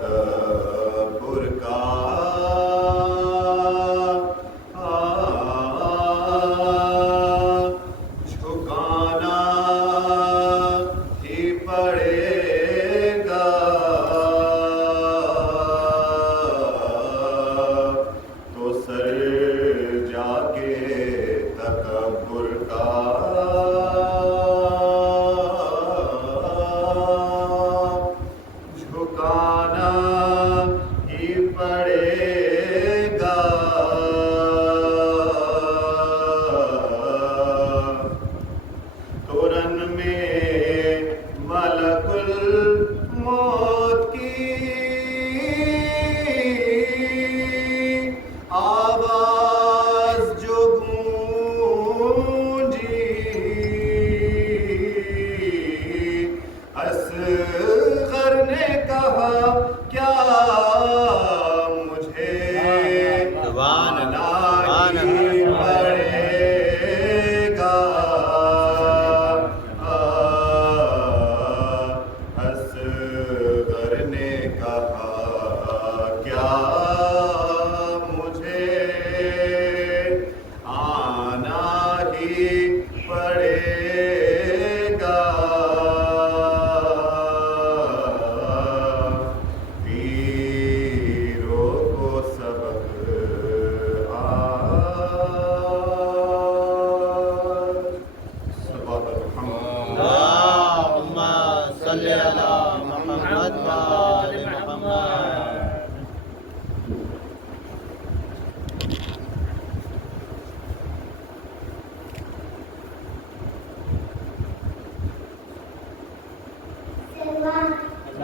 تکبر کا جھکانا ہی پڑے گا، تو سر جا کے تکبر کا جھکانا ہی پڑے گا۔ تو رن میں ملک الموت کی آواز جو گونجی، اصغر نے کہا کیا مجھے آنا ہی پڑے گا، اصغر نے کہا کیا مجھے آنا ہی پڑے گا۔ پیروں کو سبق اللہم صلی علی محمد و آل محمد۔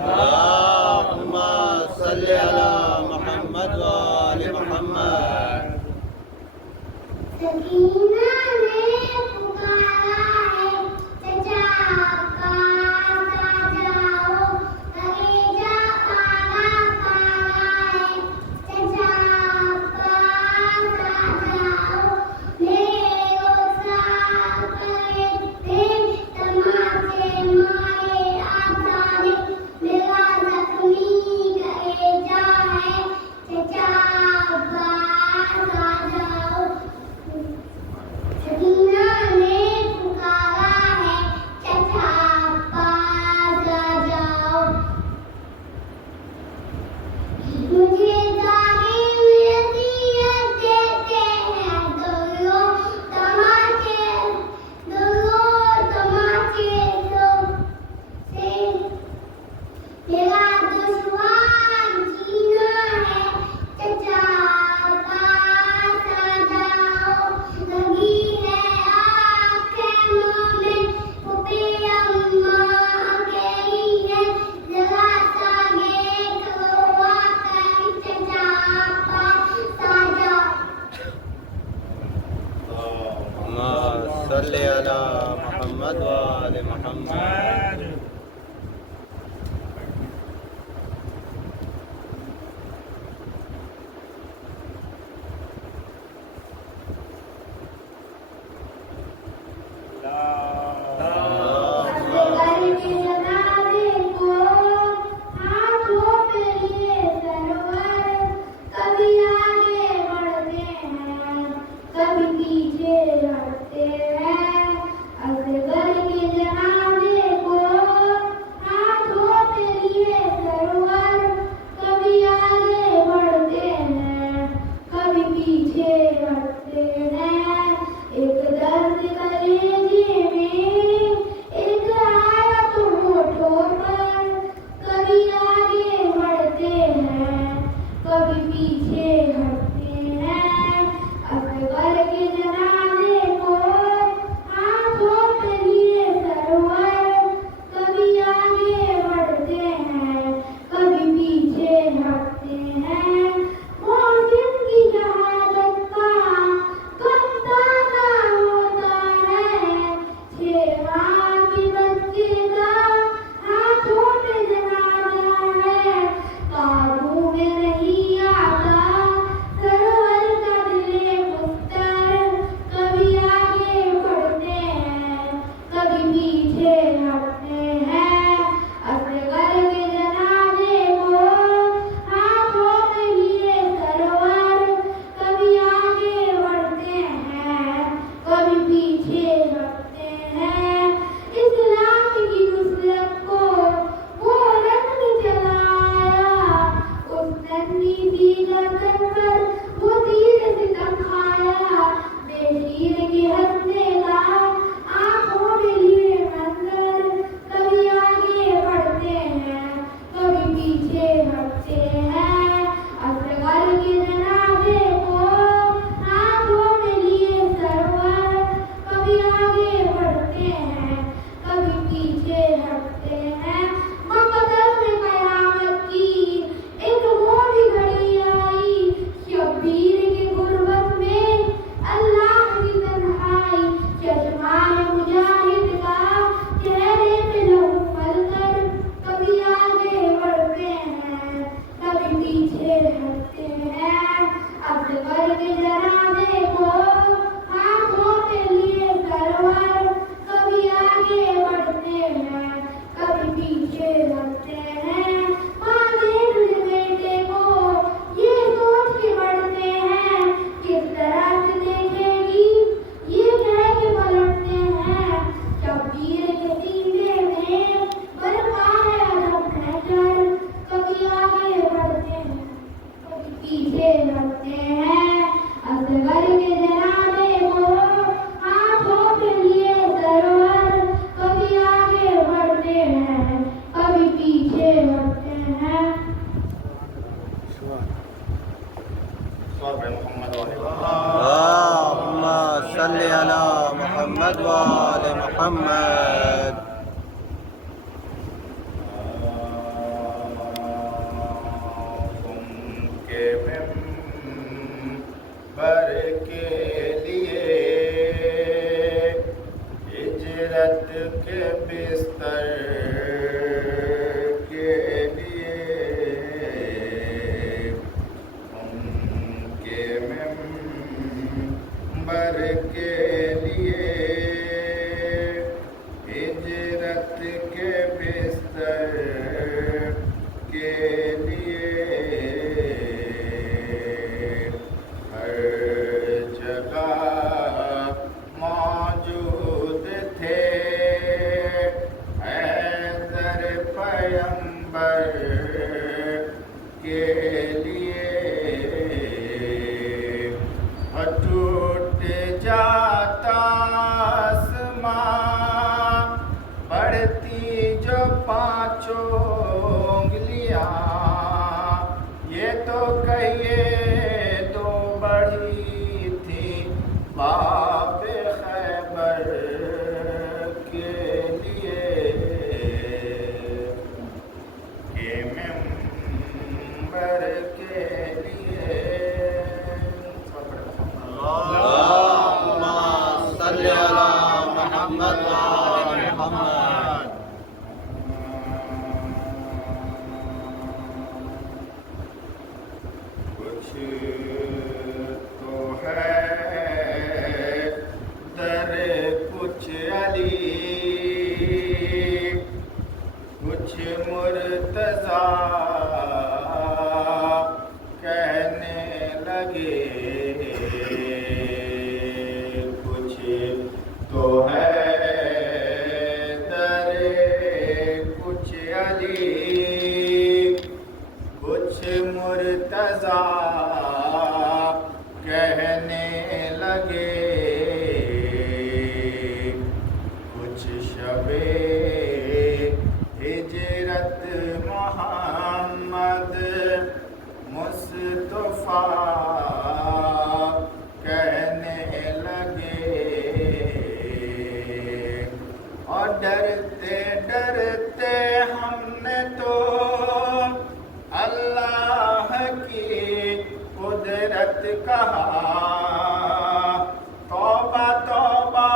اللہم صلی علی محمد و آل محمد۔ سکینہ نے پکارا ہے چچا پاس آ جاؤ، کلیجہ کالا کالا ہے چچا پاس آ جاؤ، میرے گفتار کرے تھے تماشے مارے آزادی، میرا زخمی کلیجہ محمد اللهم صل على محمد وآل محمد. کے ممبر کے لیے ہجرت کے بستر کے لیے ان کے ممبر کے لیے ہجرت کے بستر کے لیے ہر جگہ موجود تھے حیدر پیمبر کے لیے. ٹوٹ جاتا آسمان بڑھتی جو پانچوں انگلیاں یہ تو کہیے دو بڑھی تھی باب خیبر کے لیے کہ ممبر کے لیے. اللهم صل على محمد وآل محمد. کچھ تو ہے در کچھ علی کچھ مرتضی کہنے لگے. کچھ تو ہے در کچھ علی کچھ مرتضی کہنے لگے. کچھ شب ہجرت محمد مصطفیٰ کہنے لگے. اور ڈرتے ڈرتے ہم نے تو اللہ کی قدرت کہا. توبہ توبہ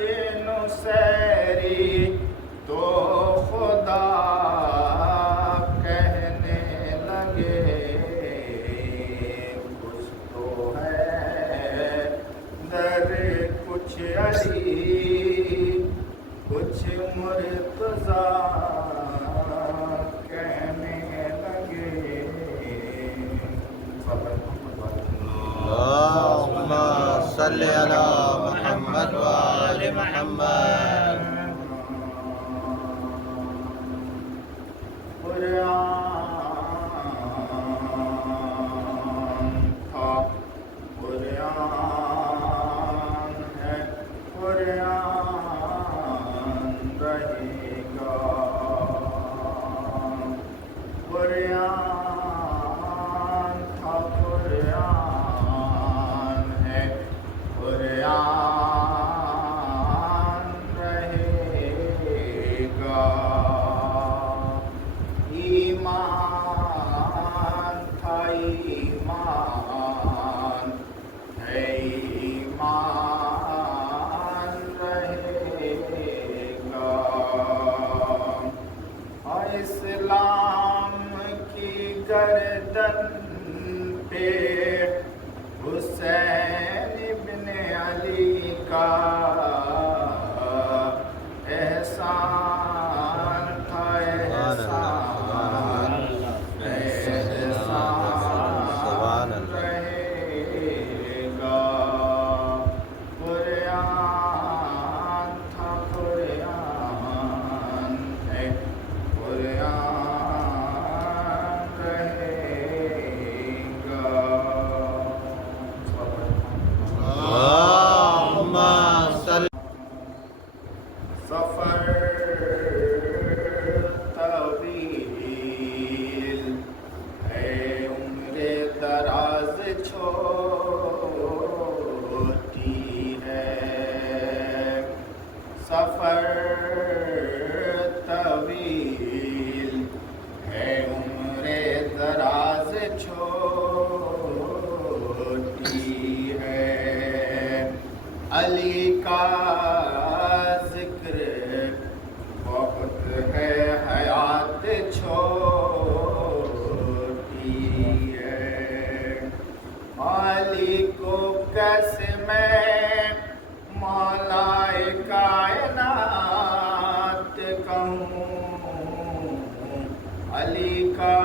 یہ نصیری تو خدا کہنے لگے. کچھ تو ہے در کچھ علی کچھ مرتضی کہنے لگے. اللهم صل على محمد وآل محمد. قرآن ہے قرآن رہے گا. قرآن تھا قرآن ہے قرآن رہے گا. ایمان تھا ایمان ہے ایمان رہے گا. اور اسلام کی گردن پہ حسین ابن علی کا احسان تھا احسان احسان رہے گا. قرآن تھا قرآن ہے قرآن رہے گا. اللهم صل. سفر ذرا سے چھوٹی ہے علی کا ذکر بہت ہے حیات چھوٹی ہے علی کو کیسے میں مولا کائنات کہوں علی کا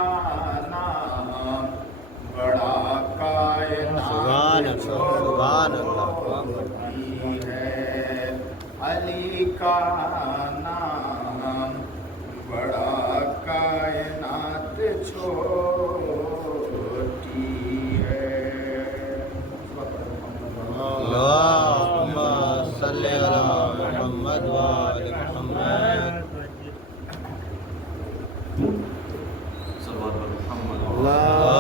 نام بڑا سبحان کائنات اللہ، سبحان اللہ۔ چھوٹی ہے علی کا نام بڑا کائنات چھوٹی ہے اللهم صل على محمد وآل محمد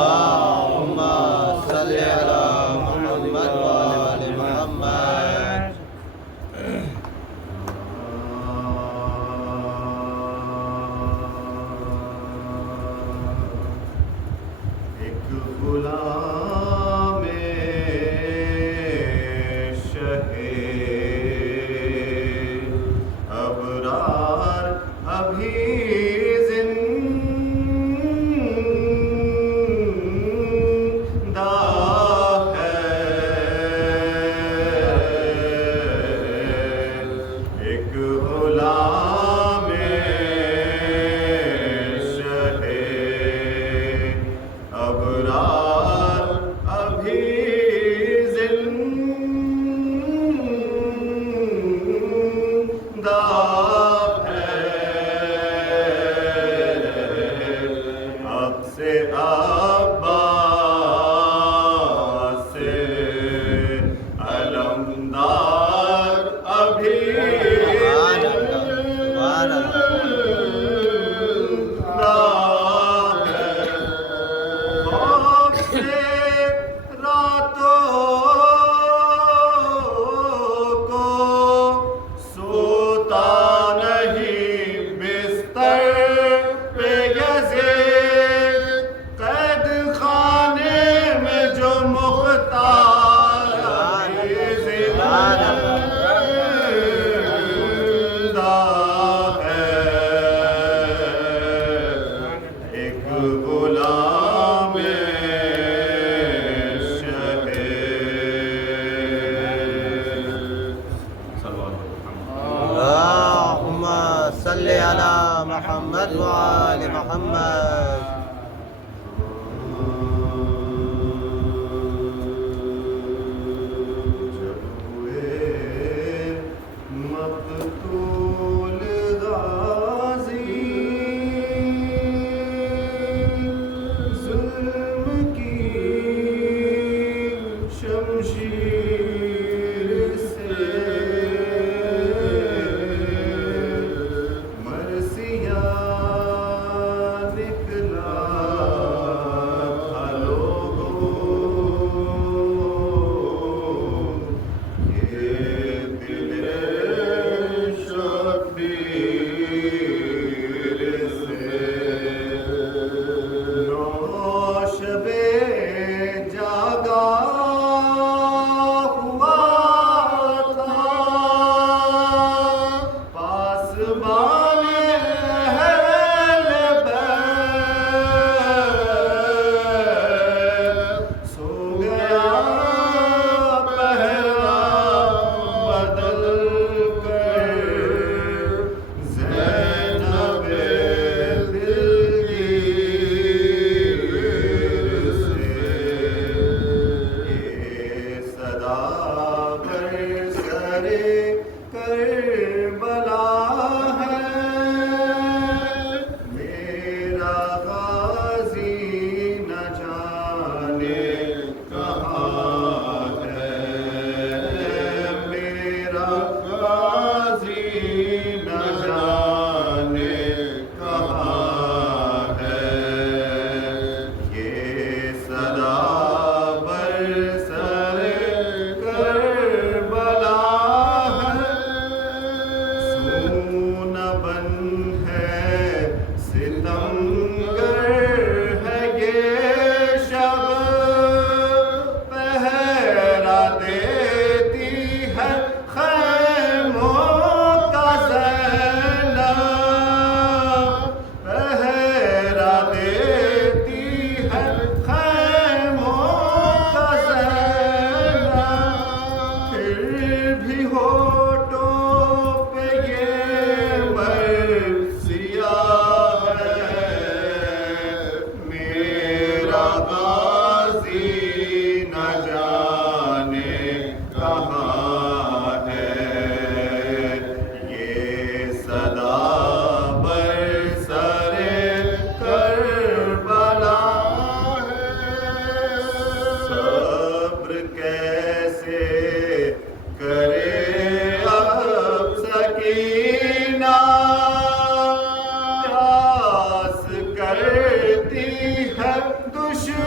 اللهم صل على محمد وآل محمد ایک غلام شہ ابرار ابھی زندہ ہے ایک غلام شہ ابرار ابھی زندہ ہے اب سے عباس سے علمدار ابھی سبحان اللہ، سبحان اللہ۔ خوف سے راتوں کو سوتا نہیں بستر پہ یزید قید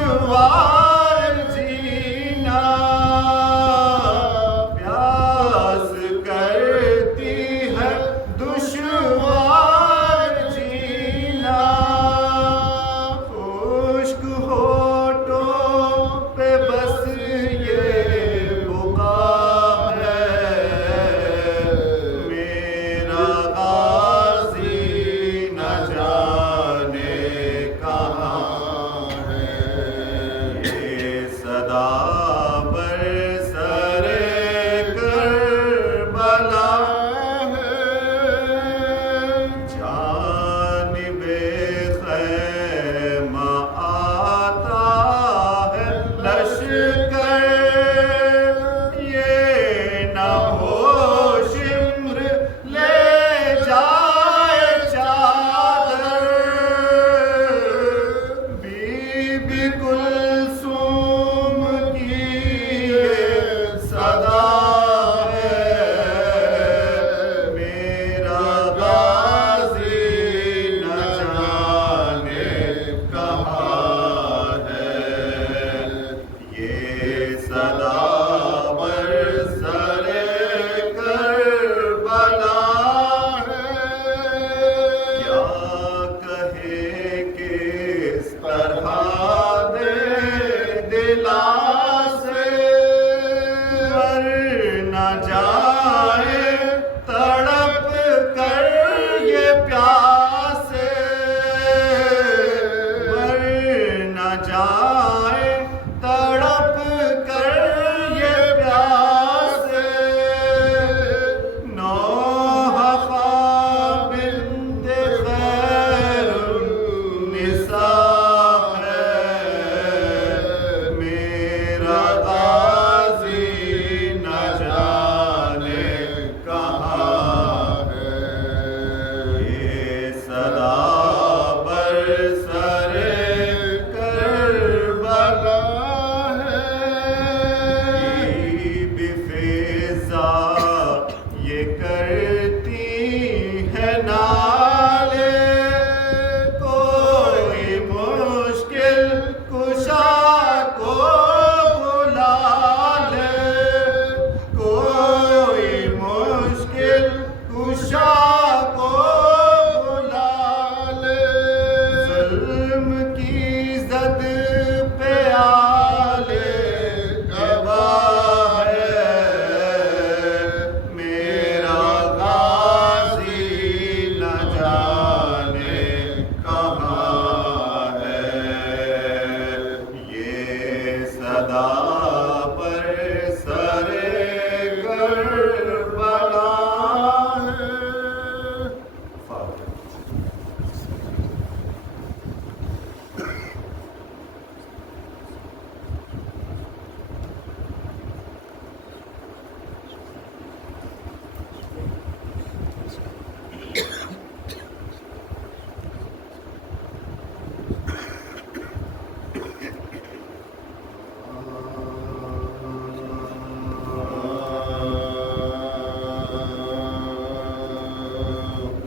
دشوار جینا پیاس کرتی ہے دشوار جینا خشک ہونٹوں پہ بس یہ بقا ہے میرا غازی نہ جانے کہاں ہے یہ صدا برسر کربلا ہے جانب خیمہ آتا ہے لشکر یہ نہ ہو شمر لے جائے چادر بی بی کلثوم کی یہ صدا ہے میرا غازی نہ جانے کہاں ہے یہ صدا برسر کربلا ہے کیا کہے کس طرح دے دلا سے مر نہ جائے تڑپ کر یہ پیاسے مر نہ جائے تڑپ کر یہ پیاسے نوح خابند خیر النساء ہے میرا غازی نہ جانے کہاں ہے یہ صدا برسر کربلا ہے بی فضا یہ کرتی ہے نالے کوئی مشکل کشا کو بلا لے کوئی مشکل کشا کو بلا لے ظلم کی زد پہ آلے گواہ ہے میرا غازی نہ جانے کہاں ہے یہ صدا برسر کربلا ہے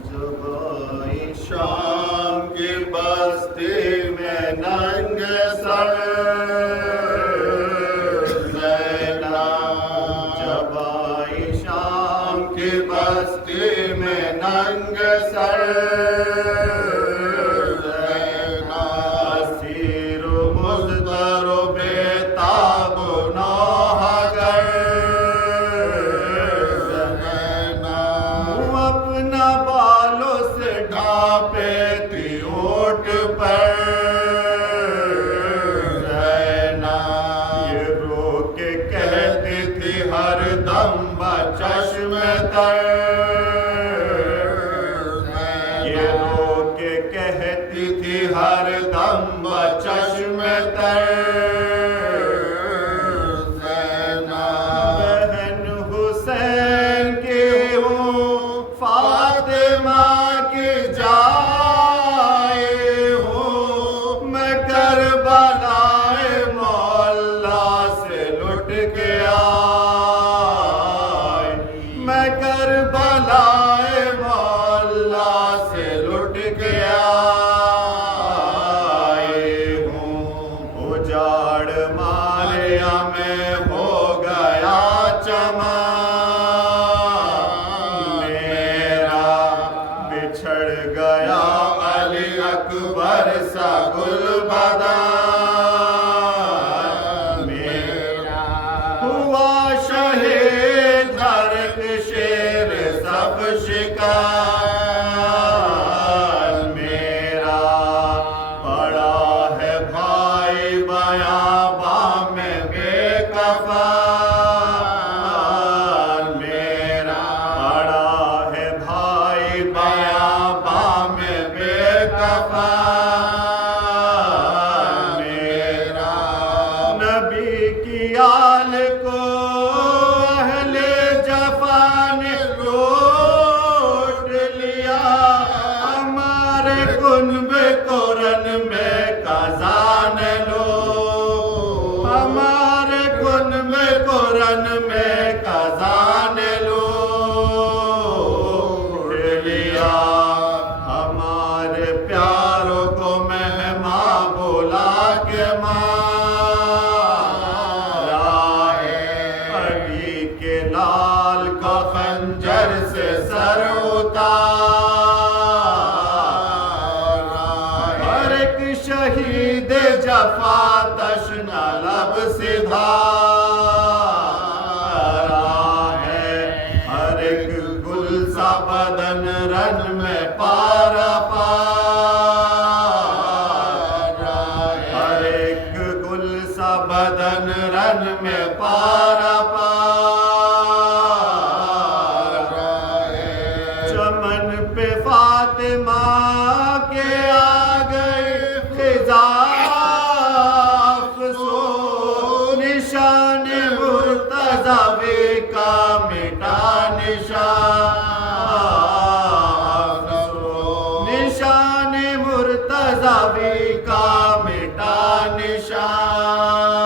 جب آئی شام کی بستی میں ننگ سر زینب جب آئی شام کی بستی میں ننگ سر زینب اسیر و مضطر و بیتاب و نوحگر زینب وہ اپنا بالوں سے ڈھانپے تھی اونٹ پر زینب یہ رو کے کہتی تھی ہر دم بچشم تر یہ رو کے کہتی تھی ہر دم بچشم تر بہن حسین کی ہوں فاطمہ کی جائے ہوں میں کربلا مولا سے لٹ کے آئی میں کربلا مولا سے لٹ کے آئی ہوں کے مارا ہے، علی کے لال کا خنجر سے سر اتارا، ہر ایک شہید جفا تشنا لب سدھارا ہے، ہر ایک گل سا بدن رن میں پارا پارا، ہر ایک گل سا بدن رن میں پارا پارا ہے، چمن پہ فاطمہ کے آ گئے خزاں افسوس، نشان مرتضوی کا مٹا نشان، نشان مرتضوی کا مٹا نشان،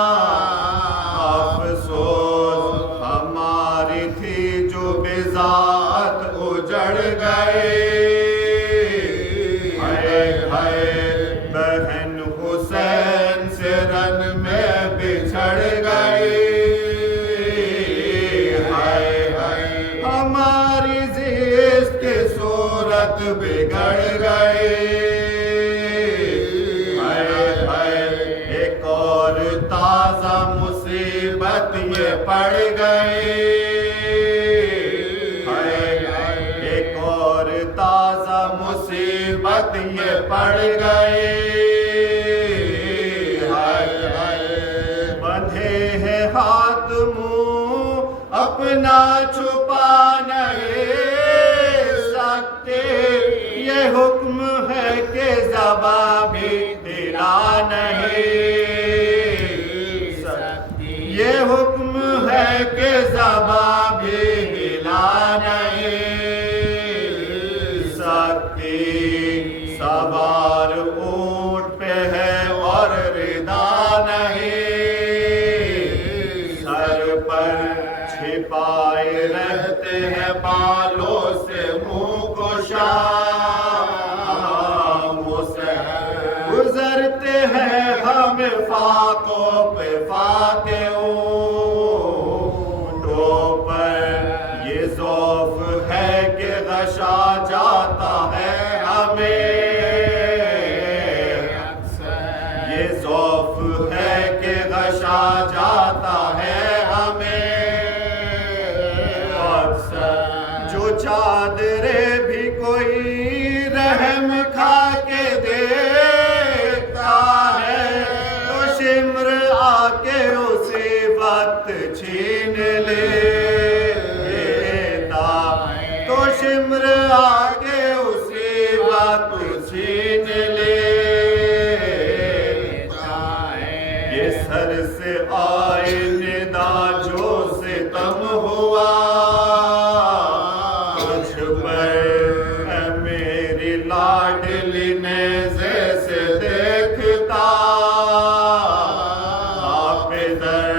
افسوس ہماری تھی جو بذات اجڑ گئے، ہائے ہائے بہن حسین سے رن میں بچھڑ گئی، ہائے ہائے ہماری زیست کی صورت بگڑ گئی، ہائے ہائے ایک اور تازہ مصیبت یہ پڑ گئی، ہائے ہائے ایک اور تازہ مصیبت یہ پڑ گئی، ہائے ہائے بندھے ہیں ہاتھ منہ اپنا چھپا نہیں سکتے، یہ حکم ہے کہ زباں بھی ہلا نہیں سکتی، یہ حکم ہے کہ زباں بھی ہلا نہیں سکتی، سوار اونٹ پہ ہے اور ردا نہیں، سر پر چھپائے رہتے ہیں بالوں سے منہ کو شام سے گزرتے ہیں ہم فاقوں پہ فاقے اونٹوں پر، یہ ذوف ہے کہ غشا جاتا ہے ہمیں، یہ ذوف ہے کہ غشا جاتا ہے ہمیں، جو چادریں بھی کوئی رحم کھا کے دیتا ہے، تو شمر آ کے اسی وقت چھین لیتا، تو شمر آ کے اسی وقت چھین لیتا، یہ سر سے آئے ندا جو ستم ہوا تجھ پر، اے میری لاڈلی نیزے سے دیکھتا، آپ در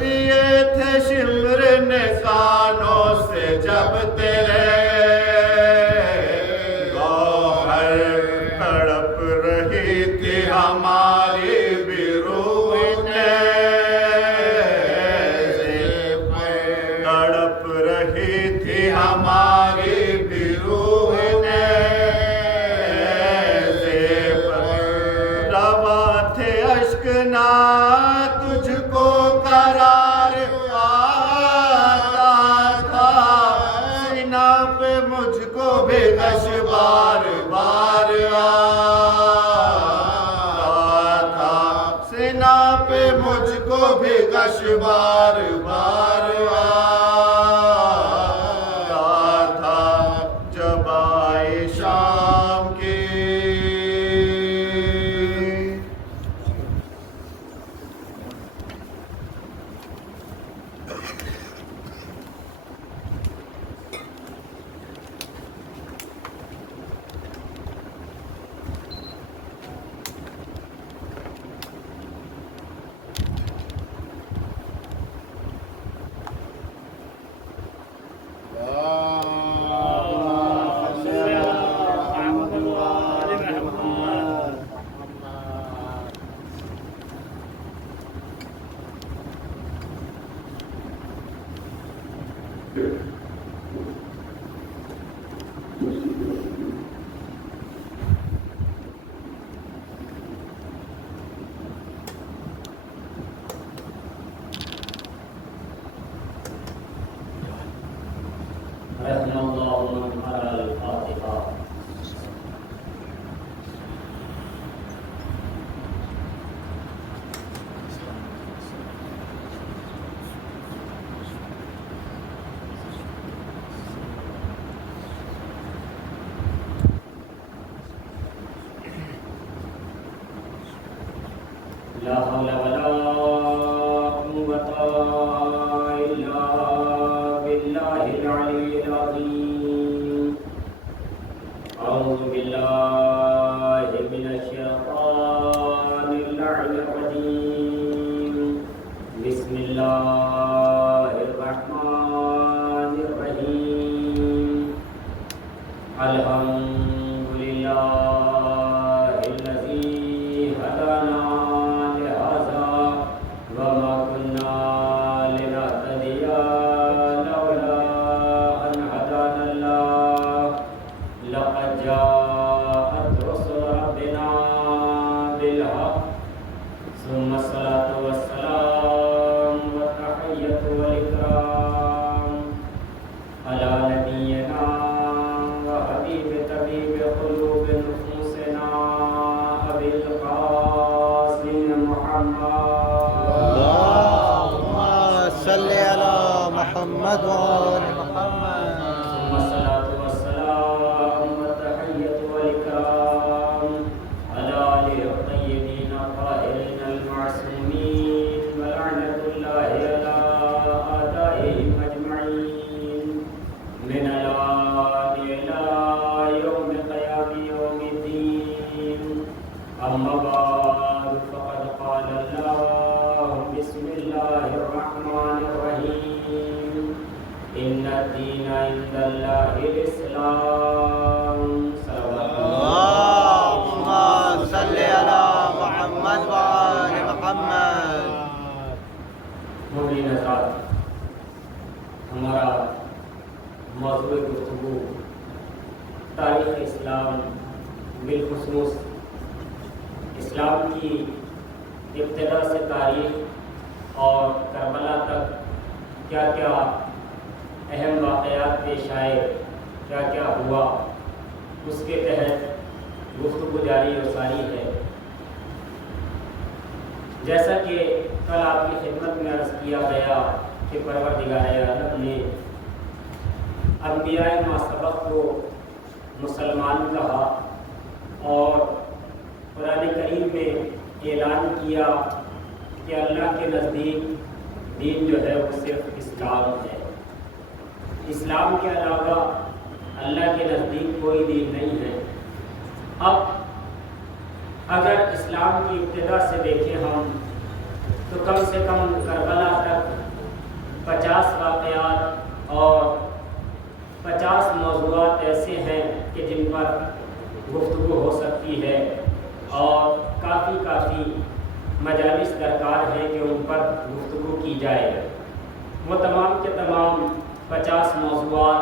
لیے تھے شمر نے کانوں سے جب تیرے، گوہر تڑپ رہی تھی ہماری بھی روح نیزے پر، تڑپ رہی تھی ہماری بھی روح نیزے پر، رواں تھے اشکنا تجھ کو قرار آتا تھا، سینہ پہ مجھ کو بھی غش بار بار آتا تھا، سینہ پہ مجھ کو بھی غش بار بار آتا تھا، جب آئی شام کی رحم الله من قرأ الفاتحة. لا حول ولا قوة إلا بالله العلي العظيم. أعوذ بالله من الشيطان اللعين الرجيم. بسم الله الرحمن الرحيم. الحمد لله الذي هدانا لهذا وما كنا لنهتدي لولا أن هدانا الله. لقد جاءت رسل ربنا بالحق. ثم الصلاة والسلام والتحية والإكرام على نبينا وحبيب طبيب قلوب نفوسنا أبي القاسم محمد. اللهم صل على محمد وآل محمد. ثم الصلاة والسلام والتحية والإكرام على آله الطيبين الطاهرين المعصومين ولعنة الله على أعدائهم أجمعين من الآن إلى يوم قيام يوم الدين. أما بعد فقد قال الله بسم الله الرحمن الرحيم. إن الدين عند الله الإسلام. اللهم صل على محمد وآل محمد. مبین حضرات، ہمارا موضوع گفتگو تاریخ اسلام، بالخصوص اسلام کی ابتدا سے تاریخ اور کربلا تک کیا کیا اہم واقعات پیش آئے، کیا کیا ہوا، اس کے تحت گفتگو جاری و ساری ہے. جیسا کہ کل آپ کی خدمت میں عرض کیا گیا کہ پروردگار عالم نے انبیاء ما سبق کو مسلمان کہا اور قرآن کریم میں اعلان کیا کہ اللہ کے نزدیک دین جو ہے وہ صرف اسلام ہے. اسلام کے علاوہ اللہ کے نزدیک کوئی دین نہیں ہے. اب اگر اسلام کی ابتدا سے دیکھیں ہم تو کم سے کم کربلا تک 50 واقعات اور 50 موضوعات ایسے ہیں کہ جن پر گفتگو ہو سکتی ہے اور کافی مجالس درکار ہیں کہ ان پر گفتگو کی جائے. وہ تمام کے تمام 50 موضوعات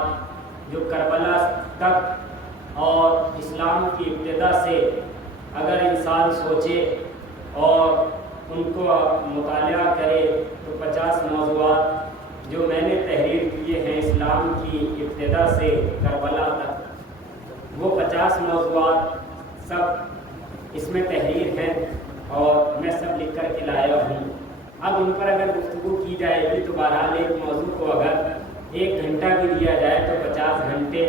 جو کربلا تک اور اسلام کی ابتدا سے اگر انسان سوچے اور ان کو مطالعہ کرے تو 50 موضوعات جو میں نے تحریر کیے ہیں اسلام کی ابتدا سے کربلا تک، وہ 50 موضوعات سب اس میں تحریر ہیں اور میں سب لکھ کر کے لایا ہوں. اب ان پر اگر گفتگو کی جائے گی تو بہرحال ایک موضوع کو اگر 1 گھنٹہ بھی دیا جائے تو 50 گھنٹے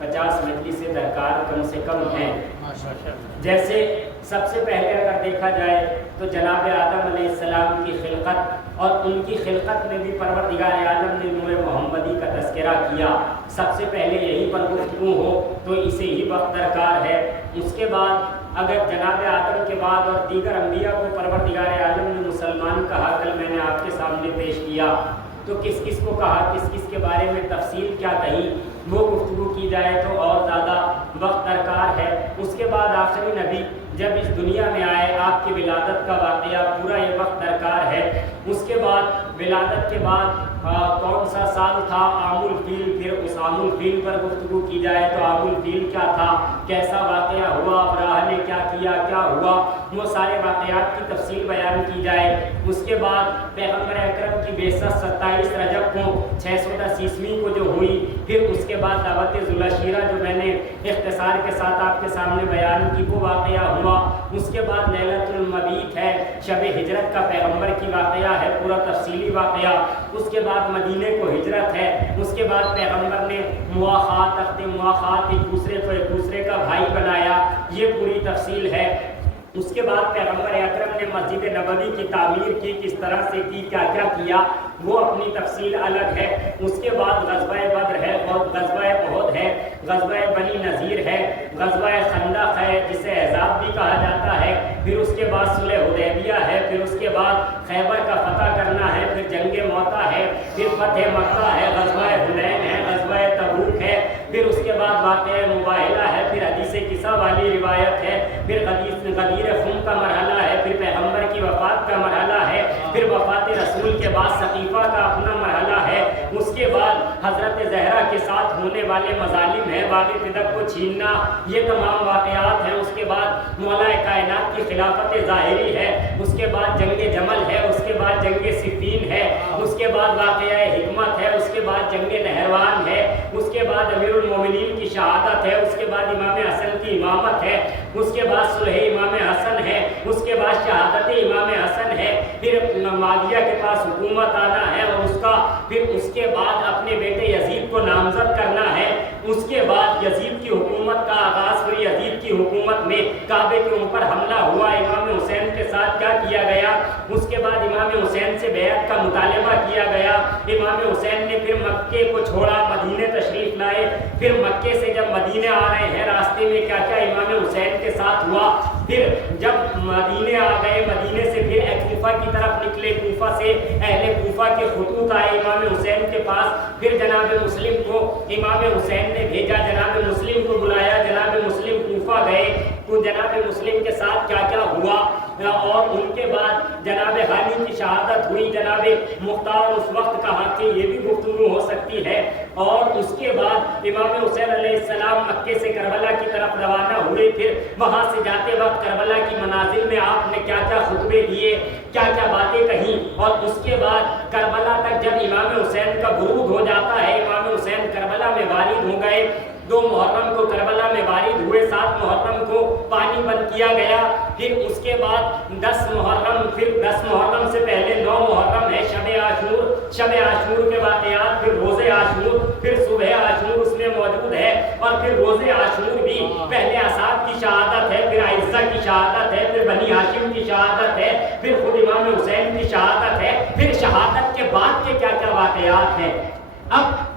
50 مجلسیں درکار کم سے کم ہیں. جیسے سب سے پہلے اگر دیکھا جائے تو جناب آدم علیہ السلام کی خلقت، اور ان کی خلقت میں بھی پروردگار عالم نے نور محمدی کا تذکرہ کیا. سب سے پہلے یہی پر گفتگو ہو تو اسے ہی وقت درکار ہے. اس کے بعد اگر جناب آدم کے بعد اور دیگر انبیاء کو پروردگار عالم نے مسلمان کہا، کل میں نے آپ کے سامنے پیش کیا، تو کس کس کو کہا، کس کس کے بارے میں تفصیل کیا کہی، وہ گفتگو کی جائے تو اور زیادہ وقت درکار ہے. اس کے بعد آخری نبی جب اس دنیا میں آئے آپ کی ولادت کا واقعہ پورا یہ وقت درکار ہے. اس کے بعد ولادت کے بعد کون سا سال تھا عام الفیل، پھر اس عام الفیل پر گفتگو کی جائے تو عام الفیل کیا تھا، کیسا واقعہ ہوا، ابراہ نے کیا کیا، کیا ہوا، وہ سارے واقعات کی تفصیل بیان کی جائے. اس کے بعد پیغمبر اکرم کی بعثت 27 رجب کو 610 عیسوی کو جو ہوئی، پھر اس کے بعد دعوت ذوالعشیرہ جو میں نے اختصار کے ساتھ آپ کے سامنے بیان کی وہ واقعہ ہوا. اس کے بعد لیلۃ المبیت ہے، شب ہجرت کا پیغمبر کی واقعہ ہے، پورا تفصیلی واقعہ. اس کے بعد مدینے کو ہجرت ہے. اس کے بعد پیغمبر نے مواخات، تخت مواخات، ایک دوسرے کو ایک دوسرے کا بھائی بنایا، یہ پوری تفصیل ہے. اس کے بعد پیغمبر اکرم نے مسجد نبوی کی تعمیر کی، کس طرح سے کی، کیا کیا کیا، وہ اپنی تفصیل الگ ہے. اس کے بعد غزوہ بدر ہے، اور غزوہ احد ہے، غزوہ بنی نذیر ہے، غزوہ خندق ہے جسے احزاب بھی کہا جاتا ہے، پھر اس کے بعد صلح حدیبیہ ہے، پھر اس کے بعد خیبر کا فتح کرنا ہے، پھر جنگ موتا ہے، پھر فتح مکہ ہے، غزوہ حنین ہے، غزوہ تبوک ہے، پھر اس کے بعد واقعہ مباہلہ ہے، پھر حدیث قصہ والی روایت ہے، پھر غدیر خم کا مرحلہ ہے، پھر پیغمبر کی وفات کا مرحلہ ہے، پھر وفات رسول کے بعد ثقیفہ کا اپنا مرحلہ ہے. اس کے بعد حضرت زہرا کے ساتھ ہونے والے مظالم ہیں، باغ فدق کو چھیننا، یہ تمام واقعات ہیں. اس کے بعد مولا کائنات کی خلافت ظاہری ہے. اس کے بعد جنگ جمل ہے. اس کے بعد جنگ صفین ہے. اس کے بعد واقعہ حکمت ہے. اس کے بعد جنگ نہروان ہے. اس کے بعد امیر المومنین کی شہادت ہے. اس کے بعد امام حسن کی امامت ہے. اس کے بعد صلح امام حسن ہے. اس کے بعد شہادت امام حسن ہے. پھر معاویہ کے پاس حکومت آنا ہے اور اس کا پھر اس کے بعد اپنے بیٹے یزید کو نامزد کرنا ہے. اس کے بعد یزید کی حکومت کا آغاز، پھر یزید کی حکومت میں کعبے کے اوپر حملہ ہوا، امام حسین کے ساتھ کیا کیا گیا. اس کے بعد امام حسین سے بیعت کا مطالبہ کیا گیا. امام حسین نے پھر مکے کو چھوڑا، مدینے تشریف لائے. پھر مکے سے جب مدینے آ رہے ہیں، راستے میں کیا کیا امام حسین کے ساتھ ہوا. پھر جب مدینے آ گئے، مدینے سے پھر کوفہ کی طرف نکلے، کوفہ سے اہل کوفہ کے خطوط آئے امام حسین کے پاس. پھر جناب مسلم کو امام حسین نے بھیجا، جناب مسلم کو بلایا، جناب مسلم کوفہ گئے تو جناب مسلم کے ساتھ کیا کیا ہوا. اور ان کے بعد جناب غانی کی شہادت ہوئی. جناب مختار اس وقت کہا کہ یہ بھی گفتگو ہو سکتی ہے. اور اس کے بعد امام حسین علیہ السلام مکے سے کربلا کی طرف روانہ ہوئے. پھر وہاں سے جاتے وقت کربلا کی منازل میں آپ نے کیا کیا خطبے دیے، کیا کیا باتیں کہیں. اور اس کے بعد کربلا تک جب امام حسین کا برود ہو جاتا ہے، امام حسین کربلا میں وارد ہو گئے. 2 محرم کو کربلا میں وارد ہوئے، 7 محرم کو پانی بند کیا گیا. پھر اس کے بعد 10 محرم، پھر 10 محرم سے پہلے 9 محرم ہے، شب عاشور. شب عاشور کے واقعات، پھر روز عاشور، پھر صبح عاشور اس میں موجود ہے. اور پھر روز عاشور بھی پہلے اصحاب کی شہادت ہے، پھر عائشہ کی شہادت ہے، پھر بنی ہاشم کی شہادت ہے، پھر خود امام حسین کی شہادت ہے. پھر شہادت کے بعد کے کیا کیا واقعات ہیں. اب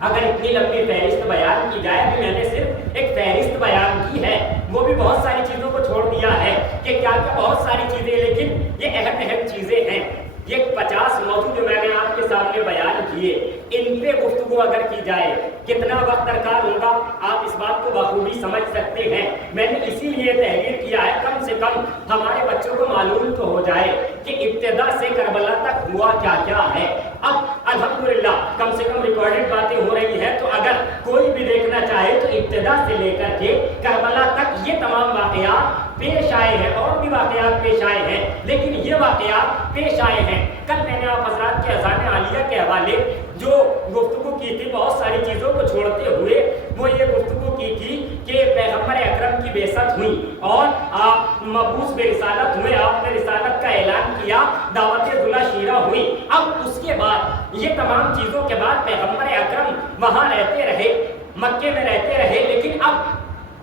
اگر اتنی لمبی فہرست بیان کی جائے، ابھی میں نے صرف ایک فہرست بیان کی ہے، وہ بھی بہت ساری چیزوں کو چھوڑ دیا ہے کہ کیا کیا بہت ساری چیزیں، لیکن یہ اہم چیزیں ہیں. یہ 50 موضوع جو میں نے آپ کے سامنے بیان کیے، ان پہ گفتگو اگر کی جائے کتنا وقت درکار ہوگا آپ اس بات کو بخوبی سمجھ سکتے ہیں. میں نے اسی لیے تحریر کیا ہے کم سے کم ہمارے بچوں کو معلوم تو ہو جائے کہ ابتدا سے کربلا تک ہوا کیا کیا ہے. اب الحمدللہ کم سے کم ریکارڈڈ باتیں ہو رہی ہیں، تو اگر کوئی بھی دیکھنا چاہے تو ابتدا سے لے کر کے کربلا تک یہ تمام واقعات پیش آئے ہیں. اور بھی واقعات پیش آئے ہیں، لیکن یہ واقعات پیش آئے ہیں. کل میں نے آپ حضرات کے اذان عالیہ کے حوالے جو گفتگو کی تھی، بہت ساری چیزوں کو چھوڑتے ہوئے وہ یہ گفتگو کی تھی کہ پیغمبر اکرم کی بعثت ہوئی اور آپ مبعوث برسالت ہوئے، آپ نے رسالت کا اعلان کیا، دعوت ذوالعشیرہ ہوئی. اب اس کے بعد یہ تمام چیزوں کے بعد پیغمبر اکرم وہاں رہتے رہے، مکے میں رہتے رہے. لیکن اب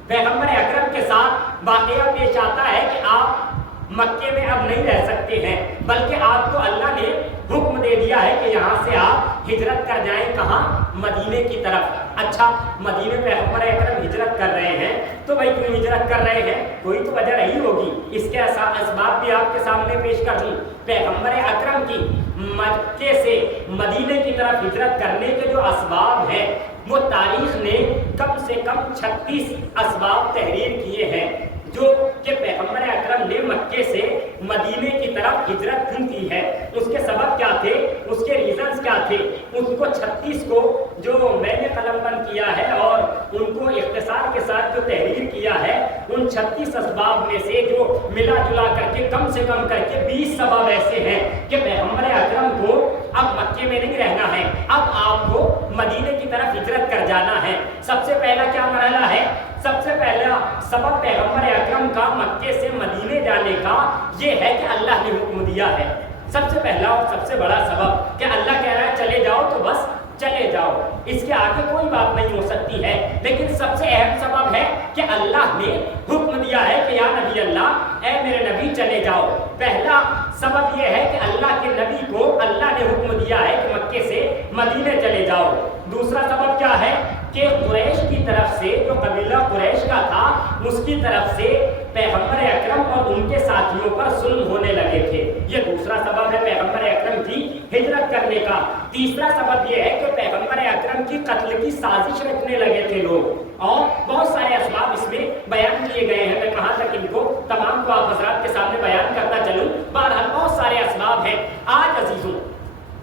پیغمبر اکرم کے ساتھ واقعہ پیش آتا ہے کہ آپ مکے میں اب نہیں رہ سکتے ہیں، بلکہ آپ کو اللہ نے حکم دے دیا ہے کہ یہاں سے آپ ہجرت کر جائیں. کہاں؟ مدینے کی طرف. اچھا، مدینے پیغمبر اکرم ہجرت کر رہے ہیں تو بھائی کیوں ہجرت کر رہے ہیں؟ کوئی تو وجہ رہی ہوگی. اس کے اسباب بھی آپ کے سامنے پیش کر دوں. پیغمبر اکرم کی مکے سے مدینے کی طرف ہجرت کرنے کے جو اسباب ہیں، وہ تاریخ نے کم سے کم 36 اسباب تحریر کیے ہیں. جو کہ پیغمبر اکرم نے مکے سے مدینے کی طرف ہجرت کیوں کی ہے، اس کے سبب کیا تھے، اس کے ریزنز کیا تھے، ان کو 36 کو جو میں نے قلم بند کیا ہے اور ان کو اختصار کے ساتھ جو تحریر کیا ہے، ان 36 اسباب میں سے جو ملا جلا کر کے کم سے کم کر کے 20 سبب ایسے ہیں کہ پیغمبر اکرم کو اب مکے میں نہیں رہنا ہے، اب آپ کو مدینے کی طرف ہجرت کر جانا ہے۔ سب سے پہلا کیا مرحلہ ہے، سب سے پہلا سبب پیغمبر اکرم کا مکے سے مدینے جانے کا یہ ہے کہ اللہ نے حکم دیا ہے۔ سب سے پہلا اور سب سے بڑا سبب کہ اللہ کہہ رہا ہے چلے جاؤ تو بس چلے جاؤ، اس کے آگے کوئی بات نہیں ہو سکتی ہے۔ لیکن سب سے اہم سبب ہے کہ اللہ نے حکم دیا ہے کہ یا نبی اللہ، اے میرے نبی چلے جاؤ۔ پہلا سبب یہ ہے کہ اللہ کے نبی کو اللہ نے حکم دیا ہے کہ مکے سے مدینے چلے جاؤ۔ دوسرا سبب کیا ہے کہ قریش کی طرف سے، جو قبیلہ قریش کا تھا، اس کی طرف سے پیغمبر اکرم اور ان کے ساتھیوں پر ظلم ہونے لگے تھے۔ یہ دوسرا سبب ہے پیغمبر اکرم کی ہجرت کرنے کا۔ تیسرا سبب یہ ہے کہ پیغمبر اکرم کی قتل کی سازش رچنے لگے تھے لوگ، اور بہت سارے اسباب اس میں بیان کیے گئے ہیں۔ میں کہاں تک ان کو تمام کو آپ حضرات کے سامنے بیان کرتا چلوں، بہرحال بہت سارے اسباب ہیں۔ آج عزیزوں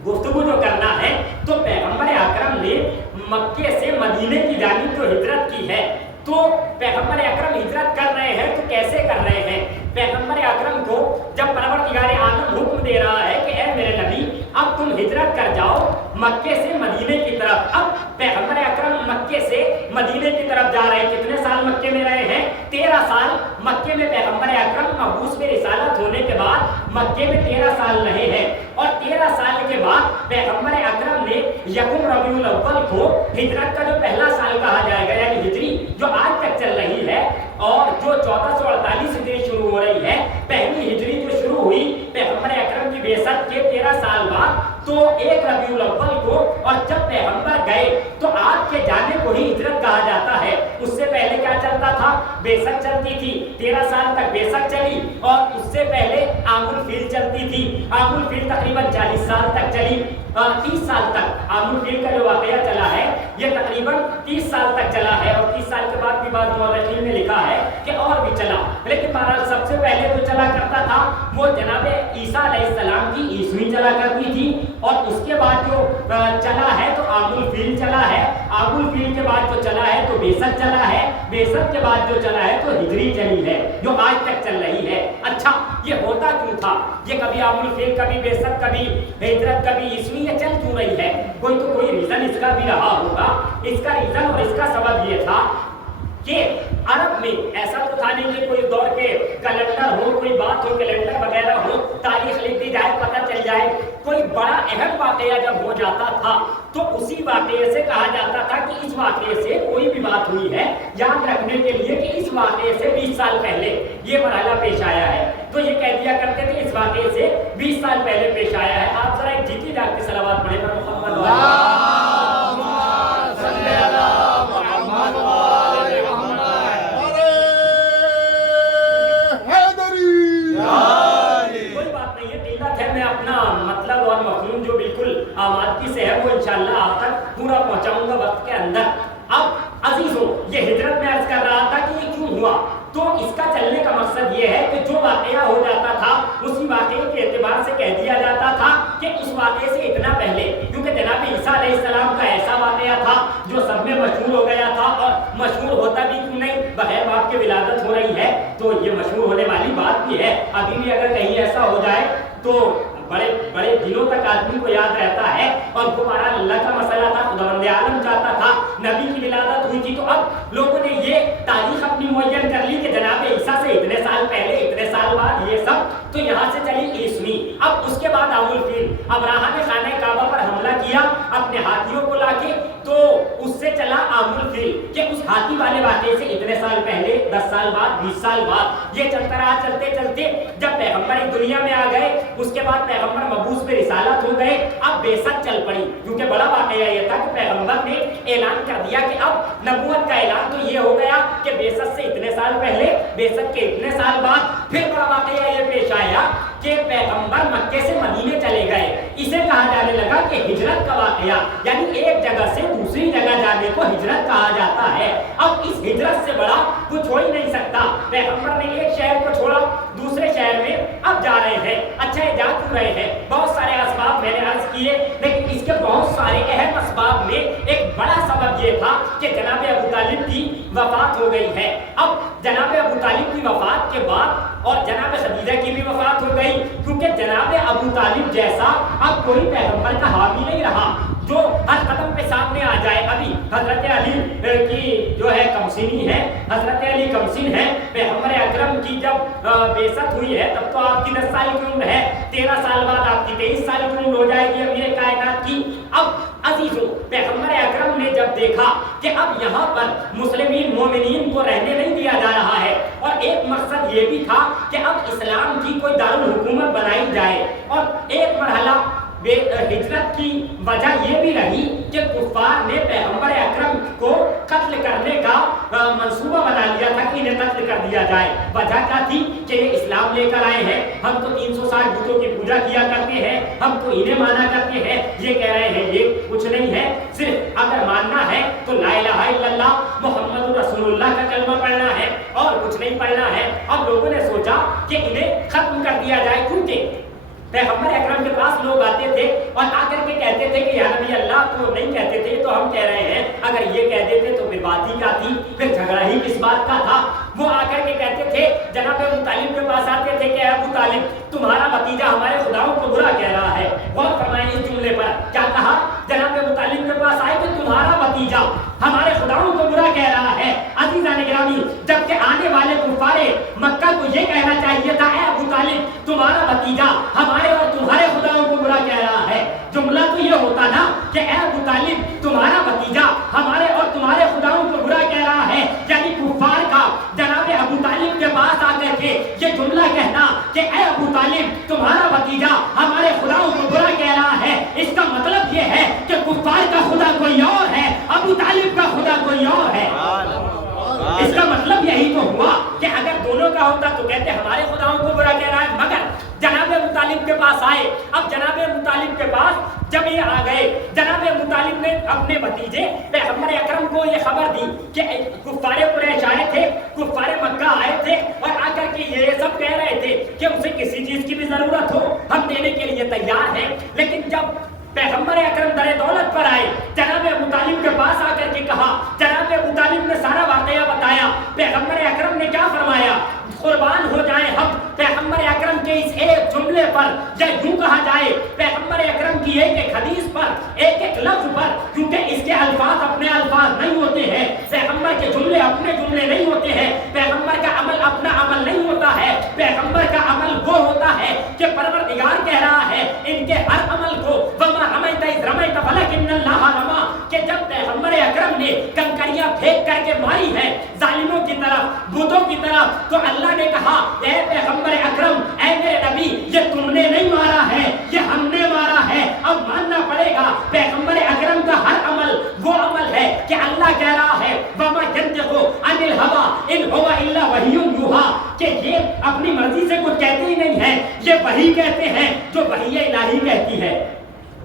گفتگو جو کرنا ہے تو پیغمبر اکرم نے مکے سے مدینے کی جانب جو ہجرت کی ہے، تو پیغمبر اکرم ہجرت کر رہے ہیں تو کیسے کر رہے ہیں؟ پیغمبر اکرم کو جب پروردگار عالم حکم دے رہا ہے کہ اے میرے نبی اب تم ہجرت کر جاؤ مکے سے مدینے کی طرف، اب پیغمبر اکرم مکے سے مدینے کی طرف جا رہے ہیں۔ کتنے سال مکے میں رہے ہیں؟ 13 سال مکے میں پیغمبر اکرم مبعوث میں رسالت ہونے کے بعد مکے میں 13 سال رہے ہیں، اور 13 سال کے بعد پیغمبر اکرم نے یکم ربیع الاول کو ہجرت کا جو پہلا سال کہا جائے گا، یعنی ہجری جو آج تک چل رہی ہے اور جو 1448 ہجری شروع ہو رہی ہے، پہلی ہجری جو شروع ہوئی پیغمبر اکرم کی بعثت کے 13 سال بعد، تو 1 ربیع الاول کو، اور جب پیغمبر گئے تو آپ کے جانے کو ہی ہجرت کہا جاتا ہے۔ اس سے پہلے کیا چلتا تھا؟ بعثت چلتی تھی، 13 سال تک بعثت چلی، اور اس سے پہلے عام الفیل چلتی تھی۔ عام الفیل تقریباً 40 سال تک چلی، 30 سال تک عام الفیل کا جو واقعہ چلا ہے یہ تقریباً 30 سال تک چلا ہے، اور 30 سال کے بعد بھی بعض مورخین نے لکھا ہے کہ اور بھی چلا، لیکن بہرحال سب سے پہلے جو چلا کرتا تھا وہ جناب عیسیٰ علیہ السلام کی عیسویں چلا کرتی تھی، اور اس کے بعد جو چلا ہے تو عام الفیل چلا ہے، عام الفیل کے بعد جو چلا ہے تو بعثت چلا ہے، بعثت کے بعد جو چلا ہے تو ہجری چلی ہے جو آج تک چل رہی ہے۔ اچھا یہ ہوتا کیوں تھا؟ یہ کبھی عام الفیل، کبھی بعثت، کبھی ہجرت، کبھی عیسویں، یہ چل کیوں رہی ہے؟ کوئی ریزن اس کا بھی رہا ہوگا۔ اس کا ریزن اور اس کا سبب یہ تھا کہ عرب میں ایسا تو تھا نہیں کہ کوئی دور کے کیلنڈر ہو، کوئی بات ہو، کیلنڈر وغیرہ ہو، تاریخ لکھ دی جائے پتہ چل جائے۔ کوئی بڑا اہم واقعہ جب ہو جاتا تھا تو اسی واقعے سے کہا جاتا تھا کہ اس واقعے سے کوئی بھی بات ہوئی ہے، یاد رکھنے کے لیے کہ اس واقعے سے 20 سال پہلے یہ مرحلہ پیش آیا ہے، تو یہ کہہ دیا کرتے تھے اس واقعے سے 20 سال پہلے پیش آیا ہے۔ آپ ذرا ایک جیتی جاگتی صلوات پڑھیں پر محمد آمادگی سے ہے وہ انشاءاللہ آپ تک پورا پہنچاؤں گا وقت کے اندر۔ اب عزیزوں یہ ہجرت میں عرض کر رہا تھا کہ یہ کیوں ہوا، تو اس کا چلنے کا مقصد یہ ہے کہ جو واقعہ ہو جاتا تھا اسی واقعے کے اعتبار سے کہہ دیا جاتا تھا کہ اس واقعے سے اتنا پہلے، کیونکہ جناب عیسیٰ علیہ السلام کا ایسا واقعہ تھا جو سب میں مشہور ہو گیا تھا، اور مشہور ہوتا بھی کیوں نہیں، بغیر باپ کے ولادت ہو رہی ہے تو یہ مشہور ہونے والی بات بھی ہے۔ ابھی بھی اگر کہیں ایسا ہو جائے تو بڑے بڑے دنوں تک آدمی کو یاد رہتا ہے، اور دوبارہ اللہ کا مسئلہ تھا، خداوند عالم چاہتا تھا نبی کی ولادت ہوئی تھی، تو اب لوگوں نے یہ تاریخ اپنی معین کر لی کہ جناب عیسیٰ سے اتنے سال پہلے، اتنے سال بعد، یہ سب تو یہاں سے چلی عیسویں۔ اب اس کے بعد عام الفیل، ابراہا نے خانہ کعبہ پر حملہ کیا اپنے ہاتھیوں کو لا کے، تو اس سے چلا عام الفیل کہ اس ہاتھی والے واقعے سے اتنے سال پہلے، 10 سال بعد، 20 سال بعد، یہ چلتا رہا۔ چلتے چلتے جب پیغمبر اس دنیا میں آ گئے، اس کے بعد پیغمبر مبعوث میں رسالت ہو گئے، اب بعثت چل پڑی، کیونکہ بڑا واقعہ یہ تھا کہ پیغمبر نے اعلان کر دیا کہ اب نبوت کا اعلان تو یہ ہو گیا کہ بعثت سے اتنے سال پہلے، بعثت کے اتنے سال بعد۔ پھر بڑا واقعہ یہ پیش آیا کہ پیغمبر مکے سے مدینے چلے گئے، اسے کہا جانے لگا کہ ہجرت کا واقعہ، یعنی ایک جگہ سے دوسری جگہ جانے کو ہجرت کہا جاتا ہے۔ اب اس ہجرت سے بڑا کچھ ہو ہی نہیں سکتا۔ پیغمبر نے ایک شہر کو چھوڑا دوسرے شہر میں اب جا رہے ہیں۔ اچھا یہ جا کیوں رہے ہیں؟ بہت سارے اسباب میں نے عرض کیے، لیکن اس کے بہت سارے اہم اسباب میں ایک بڑا سبب یہ تھا کہ جناب ابو طالب کی وفات ہو گئی ہے۔ اب جناب ابو طالب کی وفات کے بعد اور جناب خدیجہ کی بھی وفات ہو گئی، کیونکہ جناب ابو طالب جیسا اب کوئی پیغمبر کا حامی نہیں رہا جو ہر قدم پہ سامنے آ جائے۔ ابھی حضرت علی کی جو ہے کمسینی ہے، حضرت علی کمسین ہے۔ پیغمبر اکرم کی جب بعثت ہوئی ہے تب تو آپ کی 10 سال کی عمر ہے، 13 سال بعد آپ کی 23 سال کی عمر ہو جائے گی امیر کائنات کی۔ اب عزیزوں، پیغمبر اکرم نے جب دیکھا کہ اب یہاں پر مسلمین مومنین کو رہنے نہیں دیا جا رہا ہے، اور ایک مقصد یہ بھی تھا کہ اب اسلام کی کوئی دارالحکومت بنائی جائے، اور ایک مرحلہ ہجرت کی وجہ یہ بھی رہی کہ کفار نے پیغمبر اکرم کو قتل کرنے کا منصوبہ بنا لیا تھا کہ انہیں قتل کر دیا جائے۔ وجہ کیا تھی کہ یہ اسلام لے کر آئے ہیں، ہم تو 360 بتوں کی پوجا کیا کرتے ہیں، ہم تو انہیں مانا کرتے ہیں، یہ کہہ رہے ہیں یہ کچھ نہیں ہے، صرف اگر ماننا ہے تو لا الہ الا اللہ محمد رسول اللہ کا کلمہ پڑھنا ہے اور کچھ نہیں پڑھنا ہے۔ اب لوگوں نے سوچا کہ انہیں ختم کر دیا جائے، کیونکہ پیغمبر اکرم کے پاس لوگ آتے تھے اور آ کر کے کہتے تھے کہ یا نبی اللہ، تو نہیں کہتے تھے تو ہم کہہ رہے ہیں، اگر یہ کہہ دیتے تو پھر بات ہی کیا تھی، پھر جھگڑا ہی کس بات کا تھا۔ وہ آ کر کے کہتے تھے، جناب ابو طالب کے پاس آتے تھے کہ ابو طالب تمہارا بھتیجا ہمارے خداؤں کو برا کہہ رہا ہے۔ غور فرمائیں اس جملے پر، کیا کہا؟ جناب ابو طالب کے پاس آئے کہ تمہارا بھتیجا ہمارے خداؤں کو برا کہہ رہا ہے۔ عزیزان گرامی، جبکہ آنے والے کفار مکہ کو یہ کہنا چاہیے تھا، اے ابو طالب تمہارا بھتیجا ہمارے اور تمہارے خداؤں کو برا کہہ رہا ہے۔ جملہ تو یہ ہوتا نا کہ اے ابو طالب تمہارا بھتیجا ہمارے اور تمہارے خداؤں کو برا کہہ رہا ہے، یعنی کفار کا جناب ابو طالب کے پاس آ کر کے یہ جملہ کہنا کہ اے ابو طالب تمہارا بھتیجا ہمارے خداؤں کو برا کہہ رہا ہے، اس کا مطلب یہ ہے کہ کفار کا خدا کوئی اور ہے، ابو طالب کا خدا کوئی اور ہے۔ اس کا مطلب یہی تو ہوا کہ اگر دونوں کا ہوتا تو کہتے ہمارے خداؤں کو برا کہہ رہا ہے، مگر جناب ابو طالب کے پاس آئے۔ اب جناب ابو طالب کے پاس جب یہ آ گئے، جناب ابو طالب نے اپنے بھتیجے پیغمبر اکرم کو یہ خبر دی کہ کفار قریش آئے تھے، کفار مکہ آئے تھے، اور آ کر کے یہ سب کہہ رہے تھے کہ اسے کسی چیز کی بھی ضرورت ہو ہم دینے کے لیے تیار ہیں۔ لیکن جب پیغمبر اکرم در دولت پر آئے، جناب ابو طالب کے پاس آ کر کے کہا، جناب ابو طالب نے سارا واقعہ بتایا۔ پیغمبر اکرم نے کیا فرمایا؟ قربان ہو جائیں ہم پیغمبر اکرم کے اس ایک جملے پر، یا یوں کہا جائے پیغمبر اکرم کی ایک ایک حدیث پر، ایک ایک لفظ پر، کیونکہ اس کے الفاظ اپنے الفاظ نہیں ہوتے ہیں، پیغمبر کے جملے اپنے جملے نہیں ہوتے ہیں، پیغمبر کا عمل اپنا عمل نہیں ہوتا ہے، پیغمبر کا عمل وہ ہوتا ہے کہ پروردگار کہہ رہا ہے ان کے ہر عمل کو وما رمیت اذ رمیت ولکن اللہ رمی، کہ جب پیغمبر اکرم نے کنکریاں پھینک کر کے ماری ہیں ظالموں کی طرف، بتوں کی طرف، تو اللہ نے کہا اے پیغمبر اکرم، اے میرے نبی، یہ تم نے نہیں مارا ہے، یہ ہم نے مارا ہے۔ اب ماننا پڑے گا پیغمبر اکرم کا ہر عمل وہ عمل ہے کہ اللہ کہہ رہا ہے وما ينطق عن الهوى ان هو الا وحی یوحی، کہ یہ اپنی مرضی سے کچھ کہتے ہی نہیں ہیں، یہ وحی کہتے ہیں جو وحی الہی کہتی ہے۔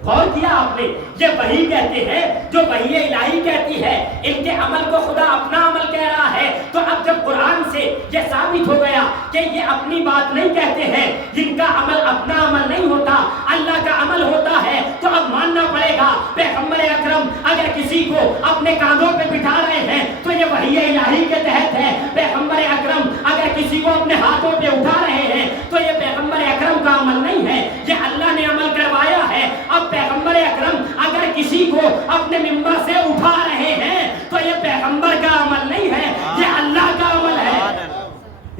غور کیا آپ نے؟ یہ وحی کہتے ہیں جو وحی الہی کہتی ہے، ان کے عمل کو خدا اپنا عمل کہہ رہا ہے۔ تو اب جب قرآن سے یہ ثابت ہو گیا کہ یہ اپنی بات نہیں کہتے ہیں، جن کا عمل اپنا عمل نہیں ہوتا اللہ کا عمل ہوتا ہے، تو اب ماننا پڑے گا پیغمبر اکرم اگر کسی کو اپنے کاندھوں پہ بٹھا رہے ہیں تو یہ وحی الہی کے تحت ہے۔ پیغمبر اکرم اگر کسی کو اپنے ہاتھوں پہ اٹھا رہے ہیں تو یہ پیغمبر اکرم کا عمل نہیں ہے، یہ اللہ نے عمل کروایا ہے۔ اب پیغمبر اکرم اگر کسی کو اپنے ممبر سے اٹھا رہے ہیں تو یہ پیغمبر کا عمل نہیں ہے، یہ اللہ کا عمل ہے،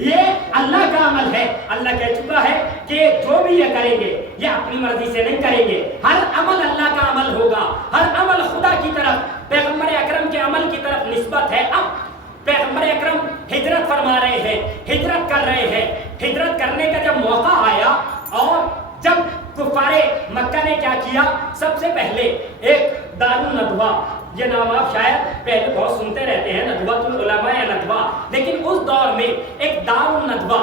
یہ اللہ کا عمل ہے۔ اللہ کہہ چکا ہے کہ جو بھی یہ کریں گے یہ اپنی مرضی سے نہیں کریں گے، ہر عمل اللہ کا عمل ہوگا، ہر عمل خدا کی طرف پیغمبر اکرم کے عمل کی طرف نسبت ہے۔ اب پیغمبر اکرم ہجرت فرما رہے ہیں، ہجرت کر رہے ہیں، ہجرت کرنے کا جب موقع آیا اور جب کفار مکہ نے کیا کیا، سب سے پہلے ایک دارالندوہ، یہ نام آپ شاید پہلے بہت سنتے رہتے ہیں، ندوۃ العلماء یا ندوہ، لیکن اس دور میں ایک دارالندوہ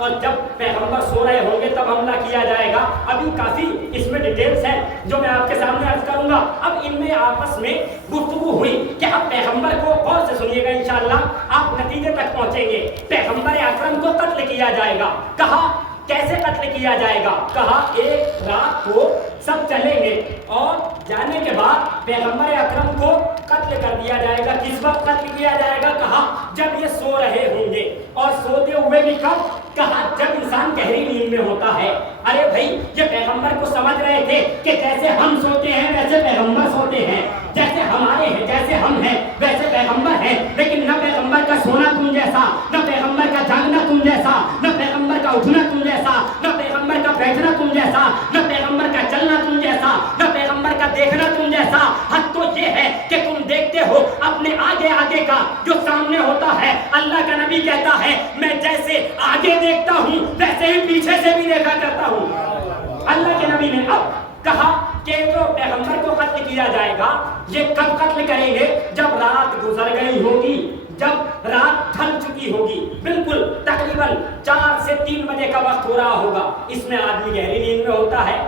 اور جب پیغمبر سو رہے ہوں گے تب حملہ کیا جائے گا. ابھی کافی اس میں ڈیٹیلز ہیں جو میں آپ کے سامنے عرض کروں گا. اب ان میں آپس میں گفتگو ہوئی کہ اب پیغمبر کو غور سے سنیے گا انشاءاللہ آپ نتیجے تک پہنچیں گے. پیغمبر اکرم کو قتل کیا جائے گا. کہا کیسے قتل کیا جائے گا؟ کہا ایک رات کو سب چلیں گے اور جانے کے بعد پیغمبر اکرم کو قتل کر دیا جائے گا. کس وقت قتل کیا جائے گا؟ کہا جب یہ سو رہے ہوں گے. اور سوتے ہوئے بھی کب؟ کہا جب انسان گہری نیند میں ہوتا ہے. ارے بھائی یہ پیغمبر کو سمجھ رہے تھے کہ جیسے ہم سوتے ہیں ویسے پیغمبر سوتے ہیں, جیسے ہمارے ہیں جیسے ہم ہیں ویسے پیغمبر ہیں. لیکن نہ پیغمبر کا سونا تم جیسا, نہ پیغمبر کا جاگنا تم جیسا, نہ پیغمبر کا اٹھنا تم جیسا, نہ پیغمبر کا بیٹھنا تم جیسا, نہ پیغمبر کا چلنا تم جیسا, نہ پیغمبر کا دیکھنا تم جیسا. حد تو یہ ہے کہ تم دیکھتے ہو اپنے آگے آگے کا جو سامنے ہوتا ہے. اللہ کا نبی کہتا ہے میں جیسے آگے دیکھتا ہوں ویسے ہی پیچھے سے بھی دیکھا کرتا ہوں. اللہ کے نبی نے اب کہا کہ جو پیغمبر کو قتل کیا جائے گا یہ کب قتل کریں گے؟ جب رات گزر گئی ہوگی, جب رات ڈھل چکی ہوگی, بالکل تقریباً 4 سے 3 بجے کا وقت ہو رہا ہوگا. اس میں آدمی گہری نیند میں ہوتا ہے.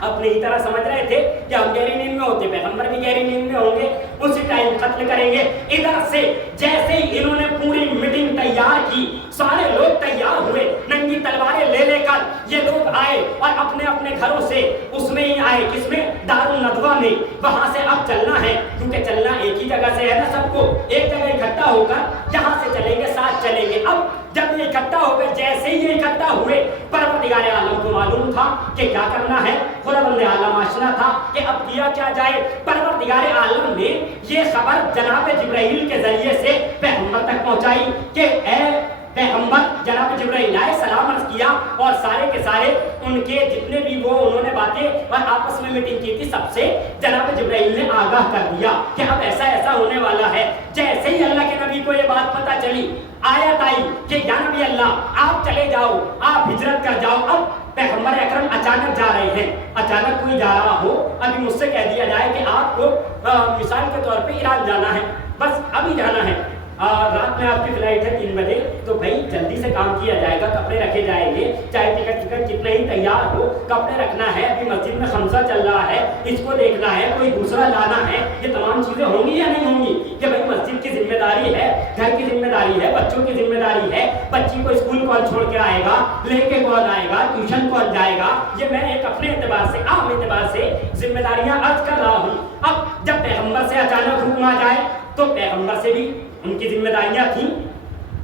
اپنی ہی طرح سمجھ رہے تھے کہ ہم گہری نیند میں ہوتے, پیغمبر بھی گہری نیند میں ہوں گے, اسی ٹائم قتل کریں گے. ادھر سے جیسے ہی انہوں نے پوری میٹنگ تیار کی, سارے لوگ تیار ہوئے, ننگی تلواریں لے لے کر یہ لوگ آئے اور اپنے اپنے گھروں سے اس میں ہی آئے. کس میں؟ دار الندوہ میں. وہاں سے اب چلنا ہے کیونکہ چلنا ایک ہی جگہ سے ہے نا, سب کو ایک جگہ اکٹھا ہو کر یہاں سے چلیں گے, ساتھ چلیں گے. اب جب یہ اکٹھا ہو گئے, جیسے ہی یہ اکٹھا ہوئے, پروردگار عالم کو معلوم تھا کہ کیا کرنا ہے. خداوند عالم آشنا تھا کہ اب کیا کیا جائے. پروردگار عالم نے یہ خبر جناب جبرائیل کے ذریعے سے پیغمبر تک پہنچائی کہ اے پیغمبر, جناب جبرائیل آئے, سلام عرض کیا اور سارے کے سارے ان کے جتنے بھی وہ انہوں نے باتیں اور آپس میں میٹنگ کی تھی سب سے جناب جبرائیل نے آگاہ کر دیا کہ اب ایسا ایسا ہونے والا ہے. جیسے ہی اللہ کے نبی کو یہ بات پتہ چلی, آیت آئی کہ یا نبی اللہ آپ چلے جاؤ, آپ ہجرت کر جاؤ. اب پیغمبر اکرم اچانک جا رہے ہیں, اچانک کوئی جا رہا ہو, ابھی مجھ سے کہہ دیا جائے کہ آپ کو مثال کے طور پہ ایران جانا ہے, بس ابھی جانا ہے, رات میں آپ کی فلائٹ ہے 3 بجے, تو بھائی جلدی سے کام کیا جائے گا, کپڑے رکھے جائیں گے, چاہے ٹکٹ کتنے ہی تیار ہو, کپڑے رکھنا ہے. ابھی مسجد میں خمسہ چل رہا ہے, اس کو دیکھنا ہے, کوئی دوسرا لانا ہے. یہ تمام چیزیں ہوں گی یا نہیں ہوں گی؟ کہ بھائی مسجد کی ذمہ داری ہے, گھر کی ذمہ داری ہے, بچوں کی ذمہ داری ہے, بچی کو اسکول کون چھوڑ کے آئے گا, لے کے کون آئے گا, ٹیوشن کون جائے گا. یہ میں ایک اپنے اعتبار سے, عام اعتبار سے ذمہ داریاں عرض کر رہا ہوں. اب جب پیغمبر سے اچانک حکم آ جائے تو پیغمبر سے بھی ان کی ذمہ داریاں تھیں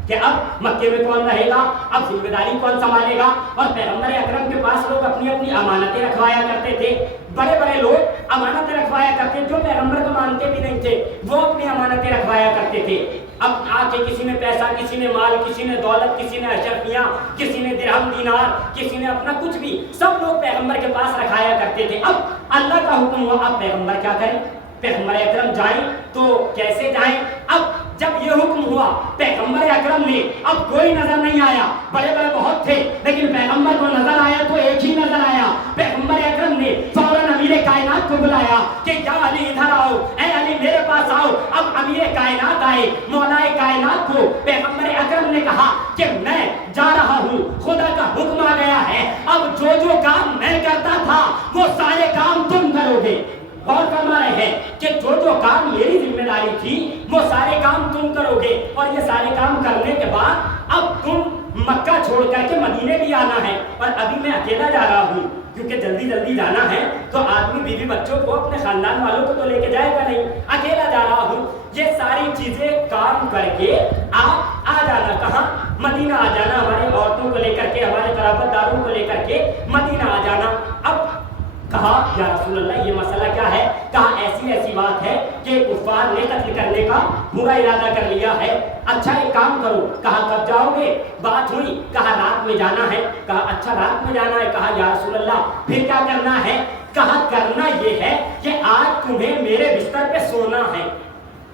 کہ اب مکے میں کون رہے گا, اب ذمہ داری کون سنبھالے گا. اور پیغمبر اکرم کے پاس لوگ اپنی اپنی امانتیں رکھوایا کرتے تھے, بڑے بڑے لوگ امانتیں رکھوایا کرتے, جو پیغمبر کو مانتے بھی نہیں تھے وہ اپنی امانتیں رکھوایا کرتے تھے. اب آ کے کسی نے پیسہ, کسی نے مال, کسی نے دولت, کسی نے اشرفیاں, کسی نے درہم دینار, کسی نے اپنا کچھ بھی, سب لوگ پیغمبر کے پاس رکھایا کرتے تھے. اب اللہ کا حکم ہوا, اب پیغمبر کیا کریں؟ پیغمبر اکرم جائیں تو کیسے جائیں؟ اب جب یہ حکم ہوا پیغمبر اکرم نے, اب کوئی نظر نہیں آیا, بڑے بڑے بہت تھے لیکن پیغمبر کو نظر آیا تو ایک ہی نظر آیا. پیغمبر اکرم نے فوراً امیر کائنات کو بلایا کہ یا علی ادھر آؤ, اے علی میرے پاس آؤ. اب امیر کائنات آئے, مولا کائنات کو پیغمبر اکرم نے کہا کہ میں جا رہا ہوں, خدا کا حکم آ گیا ہے, اب جو جو کام میں کرتا تھا وہ سارے کام تم کرو گے. اور فرما رہے ہیں کہ جو جو کام میری ذمہ داری تھی وہ سارے کام تم کرو گے, اور یہ سارے کام کرنے کے بعد اب تم مکہ چھوڑ کر کے مدینے بھی آنا ہے. اور ابھی میں اکیلا جا رہا ہوں کیونکہ جلدی جلدی جانا ہے, تو آدمی بیوی بچوں کو, اپنے خاندان والوں کو تو لے کے جائے گا نہیں, اکیلا جا رہا ہوں. یہ ساری چیزیں کام کر کے آپ آ جانا. کہاں؟ مدینہ آ جانا, ہماری عورتوں کو لے کر کے, ہمارے قرابت داروں کو لے کر کے مدینہ آ جانا. اب کہا یا رسول اللہ یہ مسئلہ کیا ہے؟ کہا ایسی ایسی بات ہے کہ کفار نے قتل کرنے کا برا ارادہ کر لیا ہے. اچھا ایک کام کرو. کہا کب جاؤ گے؟ بات ہوئی, کہا رات میں جانا ہے. کہا اچھا رات میں جانا ہے. کہا یا رسول اللہ پھر کیا کرنا ہے؟ کہا کرنا یہ ہے کہ آج تمہیں میرے بستر پہ سونا ہے.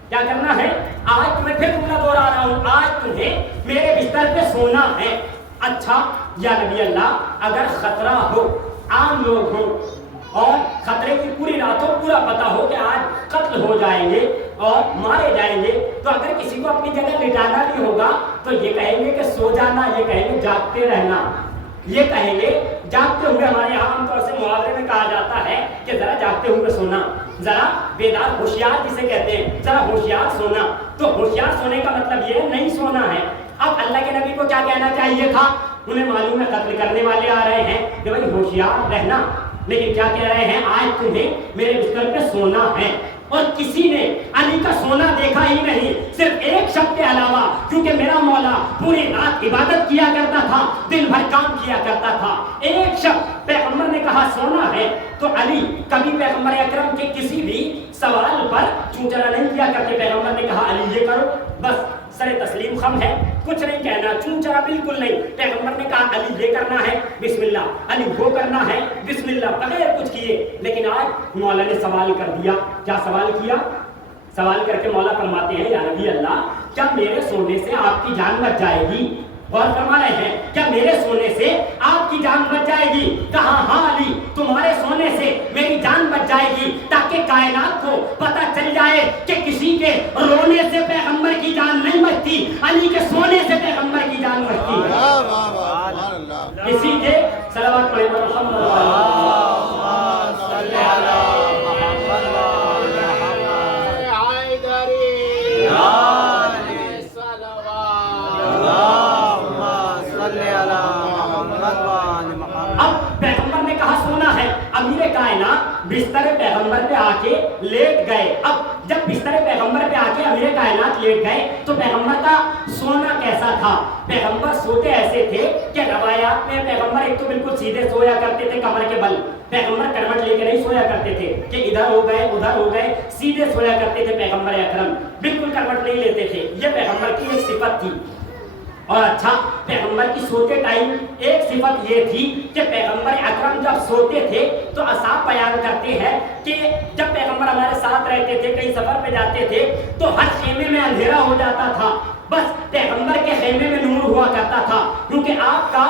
کیا کرنا ہے؟ آج تمہیں پھر جملہ دوہرا رہا ہوں, آج تمہیں میرے بستر پہ سونا ہے. اچھا یا نبی اللہ اگر خطرہ ہو, عام لوگ ہوں, اور خطرے کی پوری رات ہو، پورا پتا ہو کہ آج قتل ہو جائیں گے اور مارے جائیں گے، تو اگر کسی کو اپنی جگہ لٹانا بھی ہوگا تو یہ کہیں گے کہ سو جانا، یہ کہیں گے جاگتے رہنا، یہ کہیں گے جاگتے ہوئے، ہمارے یہاں عام طور سے محاورے میں کہا جاتا ہے کہ ذرا جاگتے ہوئے سونا، ذرا بیدار ہوشیار جسے کہتے ہیں، ذرا ہوشیار سونا۔ تو ہوشیار سونے کا مطلب یہ ہے نہیں سونا ہے۔ اب اللہ کے نبی کو کیا کہنا چاہیے تھا؟ انہیں معلوم ہے قتل کرنے والے آ رہے ہیں کہ بھائی ہوشیار رہنا، لیکن کیا کہہ رہے ہیں؟ آج تمہیں میرے بستر پہ سونا ہے۔ اور کسی نے علی کا سونا دیکھا ہی نہیں، صرف ایک شخص کے علاوہ، کیونکہ میرا مولا پوری رات عبادت کیا کرتا تھا، دن بھر کام کیا کرتا تھا۔ ایک شخص پیغمبر نے کہا سونا ہے تو علی کبھی پیغمبر اکرم کے کسی بھی سوال پر چونچرا نہیں کیا کرتے۔ پیغمبر نے کہا علی یہ کرو، بس سر تسلیم خم ہے، کچھ نہیں کہنا، چونچرا بالکل نہیں۔ پیغمبر نے کہا علی یہ کرنا ہے، بسم اللہ، علی وہ کرنا ہے، بسم اللہ، بغیر کچھ کیے۔ لیکن آج مولا نے سوال کر دیا۔ کیا سوال کیا؟ سوال کر کے مولا فرماتے ہیں یا نبی اللہ، کیا میرے سونے سے آپ کی جان بچ جائے گی؟ غور فرما رہے ہیں، کیا میرے سونے سے آپ کی جان بچ جائے گی؟ کہا ہاں علی، تمہارے سونے سے میری جان بچ جائے گی، تاکہ کائنات کو پتہ چل جائے کہ کسی کے رونے سے پیغمبر کی جان نہیں بچتی، علی کے سونے سے پیغمبر کی جان بچتی ہے۔ واہ واہ واہ، سبحان اللہ۔ کسی کے صلوات پڑھے محمد کائنات بستر پیغمبر پہ آ کے لیٹ گئے۔ اب جب بستر پیغمبر پہ آ کے امیر کائنات لیٹ گئے تو پیغمبر کا سونا کیسا تھا؟ پیغمبر سوتے ایسے تھے کہ روایات میں پیغمبر ایک تو بالکل سیدھے سویا کرتے تھے کمر کے بل، پیغمبر کروٹ لے کے نہیں سویا کرتے تھے کہ ادھر ہو گئے ادھر ہو گئے، سیدھے سویا کرتے تھے پیغمبر اکرم، بالکل کروٹ نہیں لیتے تھے۔ یہ پیغمبر کی ایک صفت تھی۔ اور اچھا، پیغمبر کی سوتے ٹائم ایک صفت یہ تھی کہ پیغمبر اکرم جب سوتے تھے تو اصحاب بیان کرتے ہیں کہ جب پیغمبر ہمارے ساتھ رہتے تھے، کہیں سفر پہ جاتے تھے تو ہر خیمے میں اندھیرا ہو جاتا تھا، بس پیغمبر کے خیمے میں نور ہوا کرتا تھا، کیونکہ آپ کا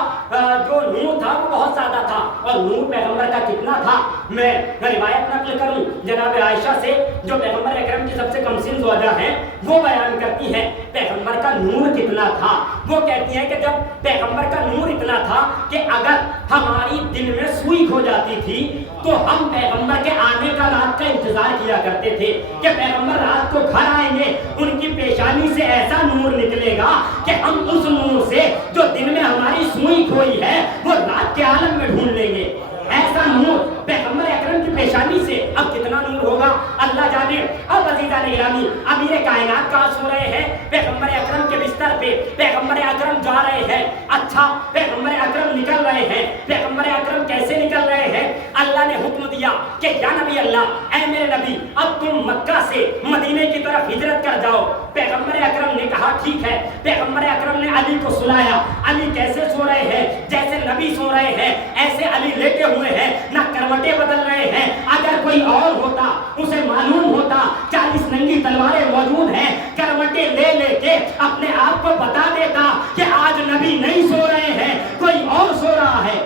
جو نور تھا وہ بہت زیادہ تھا۔ اور نور پیغمبر کا کتنا تھا، میں روایت نقل کروں جناب عائشہ سے جو پیغمبر اکرم کی سب سے کم سن زوجہ ہیں، وہ بیان کرتی ہیں پیغمبر کا نور کتنا تھا۔ وہ کہتی ہیں کہ جب پیغمبر کا نور اتنا تھا کہ اگر ہماری دن میں سوئی کھو جاتی تھی تو ہم پیغمبر کے آنے کا رات کا انتظار کیا کرتے تھے کہ پیغمبر رات کو گھر آئیں گے، ان کی پیشانی سے ایسا نور نکلے گا کہ ہم اس نور سے جو دن میں ہماری سوئی کھوئی ہے وہ رات کے عالم میں ڈھونڈ لیں گے۔ ایسا نور پیغمبر اکرم کی پیشانی سے اب کتنا نور ہوگا اللہ جانے۔ اب عزیزان گرامی، امیر کائنات کہاں سو رہے ہیں؟ پیغمبر اکرم کے بستر پہ۔ پیغمبر اکرم جا رہے ہیں، اچھا پیغمبر اکرم نکل رہے ہیں۔ پیغمبر اکرم کیسے نکل رہے ہیں؟ اللہ نے حکم دیا کہ یا نبی اللہ، اے میرے نبی، اب تم مکہ سے مدینے کی طرف ہجرت کر جاؤ۔ پیغمبر اکرم نے کہا ٹھیک ہے۔ پیغمبر اکرم نے علی کو سلایا۔ علی کیسے سو رہے ہیں؟ جیسے نبی سو رہے ہیں ایسے علی لیٹے ہوئے ہیں، نہ کروٹیں بدل رہے ہیں۔ اگر کوئی اور ہوتا اسے معلوم ہوتا 40 ننگی تلواریں موجود ہیں، کروٹیں لے لے کے اپنے آپ کو بتا دیتا کہ آج نبی نہیں سو رہے ہیں، کوئی اور سو رہا ہے،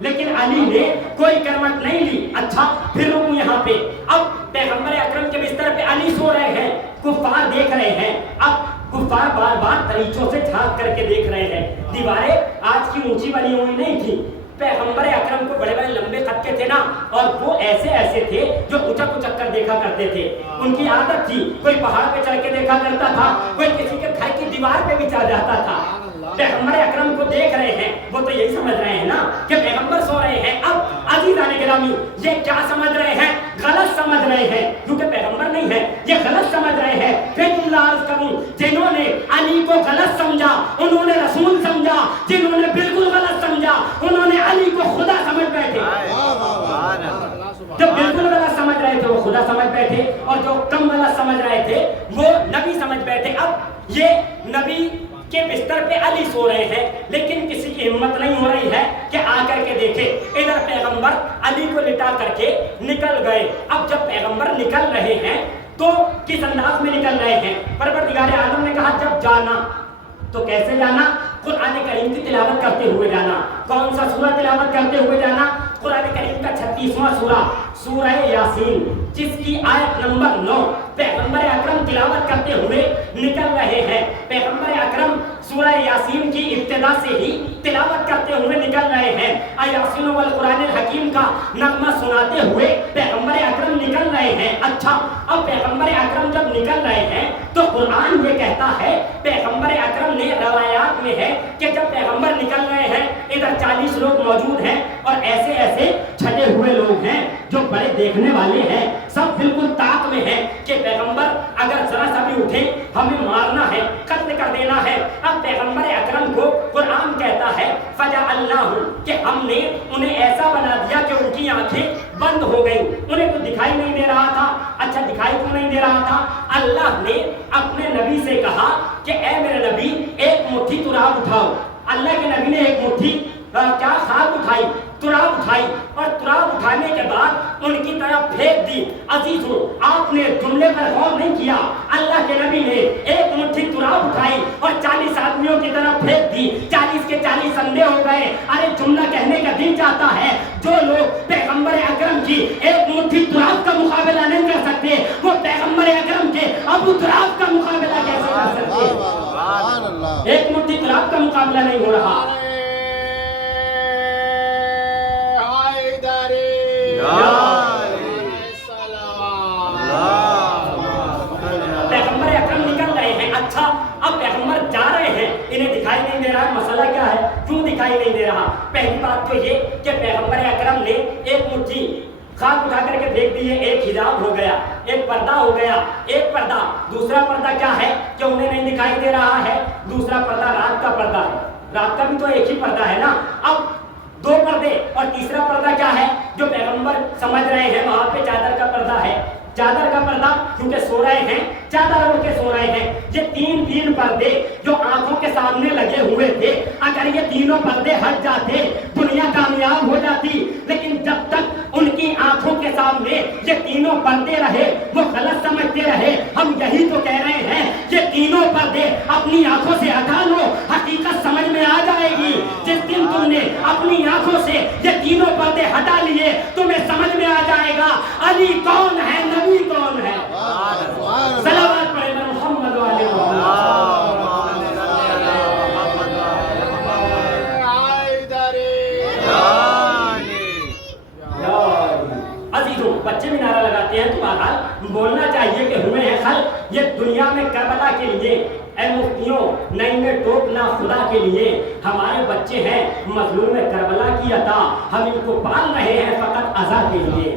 لیکن علی نے کوئی کروٹ نہیں لی۔ اچھا پھر رکو یہاں پہ۔ اب پیغمبر اکرم کے بستر پہ علی سو رہے ہیں، کفار دیکھ رہے ہیں۔ اب کفار بار بار دریچوں سے جھانک کر کے دیکھ رہے ہیں۔ دیواریں آج کی اونچی بنی ہوئی نہیں تھی، پیغمبر اکرم کو بڑے بڑے لمبے خطے تھے نا، اور وہ ایسے ایسے تھے جو اچک اچک کر دیکھا کرتے تھے۔ ان کی عادت تھی، کوئی پہاڑ پہ چڑھ کے دیکھا کرتا تھا، کوئی کسی کے گھر کی دیوار پہ بھی چڑھ جاتا تھا۔ پیغمبر اکرم کو دیکھ رہے ہیں، وہ تو یہی سمجھ رہے ہیں نا کہ پیغمبر سو رہے ہیں۔ اب عزیزان گرامی، یہ کیا سمجھ رہے ہیں؟ غلط سمجھ رہے ہیں، کیونکہ پیغمبر نہیں ہے، یہ غلط سمجھ رہے ہیں۔ پھر تم عرض کروں، جنہوں نے علی کو غلط سمجھا انہوں نے رسول سمجھا، جنہوں نے بالکل غلط سمجھا انہوں نے علی کو خدا سمجھ بیٹھے۔ جو بالکل غلط سمجھ رہے تھے وہ خدا سمجھ بیٹھے، اور جو کم غلط سمجھ رہے تھے وہ نبی سمجھ بیٹھے۔ اب یہ نبی کے بستر پہ علی سو رہے ہیں، لیکن کسی کی ہمت نہیں ہو رہی ہے کہ آ کر کے دیکھے۔ ادھر پیغمبر علی کو لٹا کر کے نکل گئے۔ اب جب پیغمبر نکل رہے ہیں تو کس انداز میں نکل رہے ہیں؟ پروردگار عالم نے کہا جب جانا تو کیسے جانا؟ قرآن کریم کی تلاوت کرتے ہوئے جانا. کون سا سورہ تلاوت کرتے ہوئے جانا؟ قرآن کریم کا 36واں سورہ سورہ یاسین، جس کی آیت نمبر 9 پیغمبر اکرم تلاوت کرتے ہوئے نکل رہے ہیں. پیغمبر اکرم سورہ یاسین کی ابتدا سے ہی تلاوت کرتے ہوئے نکل رہے ہیں. یاسین والقرآن الحکیم کا نغمہ سناتے ہوئے پیغمبر اکرم نکل رہے ہیں. اچھا، اب پیغمبر اکرم جب نکل رہے ہیں تو قرآن یہ کہتا ہے، پیغمبر اکرم نے روایات میں ہے کہ جب پیغمبر نکل رہے ہیں ادھر 40 لوگ موجود ہیں اور ایسے ایسے چھٹے ہوئے لوگ ہیں جو بڑے دیکھنے والے ہیں، سب بالکل طاق میں ہیں کہ پیغمبر اگر ذرا سا بھی اٹھے ہمیں مارنا ہے، قتل کر دینا ہے. اب پیغمبر اکرم کو قرآن کہتا ہے فَجَعَلْنَاهُمْ کہ ہم نے انہیں ایسا بنا دیا کہ ان کی آنکھیں بند ہو گئی، انہیں تو دکھائی نہیں دے رہا تھا. اچھا، دکھائی کیوں نہیں دے رہا تھا؟ اللہ نے اپنے نبی سے کہا کہ اے میرے نبی ایک مٹھی تراب اٹھاؤ. اللہ کے نبی نے ایک مٹھی کیا خاک اٹھائی، تراب اٹھائی، اور تراب اٹھانے کے بعد ان کی طرف پھینک دی. عزیزو، آپ نے جملے پر غور نہیں کیا. اللہ کے نبی نے ایک مٹھی تراب اٹھائی اور 40 آدمیوں کی طرف پھینک دی. 40 کے 40 اندھے ہو گئے. ارے جملہ کہنے کا دل چاہتا ہے، جو لوگ پیغمبر اکرم کی ایک مٹھی تراب کا مقابلہ نہیں کر سکتے، وہ پیغمبر اکرم کے ابو تراب کا مقابلہ کیسے کر سکتے؟ ایک مٹھی تراب کا مقابلہ نہیں ہو رہا. پیغمبر اکرم نکل رہے ہیں. اچھا، اب پیغمبر جا رہے ہیں، انہیں دکھائی نہیں دے رہا. مسئلہ کیا ہے؟ کیوں دکھائی نہیں دے رہا؟ پہلی بات تو یہ کہ پیغمبر اکرم نے ایک مٹھی خاک اٹھا کر کے دیکھ دی ہے. ایک حجاب ہو گیا، ایک پردہ ہو گیا. ایک پردہ، دوسرا پردہ کیا ہے کہ انہیں نہیں دکھائی دے رہا ہے؟ دوسرا پردہ رات کا پردہ ہے. رات کا بھی تو ایک ہی پردہ ہے نا. اب 2 پردے، اور تیسرا پردہ کیا ہے جو پیغمبر سمجھ رہے ہیں؟ وہاں پہ چادر کا پردہ ہے. چادر کا پردہ کیونکہ سو رہے ہیں، چادر اوڑھ کے سو رہے ہیں. یہ تین پردے جو آنکھوں کے سامنے لگے ہوئے تھے، اگر یہ تینوں پردے ہٹ جاتے دنیا کامیاب ہو جاتی. لیکن جب تک ان کی آنکھوں کے سامنے یہ تینوں پردے رہے وہ غلط سمجھتے رہے. ہم یہی تو کہہ رہے ہیں، یہ تینوں پردے اپنی آنکھوں سے ہٹا لو، حقیقت سمجھ میں آ جائے گی. جس دن تم نے اپنی آنکھوں سے یہ تینوں پردے ہٹا لیے تمہیں سمجھ میں آ جائے گا علی کون ہے، نبی کون ہے. صلوات پڑھے محمد علیہ بچے بھی نعرہ لگاتے ہیں تو بہرحال بولنا چاہیے کہ ہوئے ہیں خل. یہ دنیا میں کربلا کے لیے، اے مفتیوں نہیں میں ٹوکنا خدا کے لیے، ہمارے بچے ہیں مظلوم کربلا کی عطا، ہم ان کو پال رہے ہیں فقط عزا کے لیے.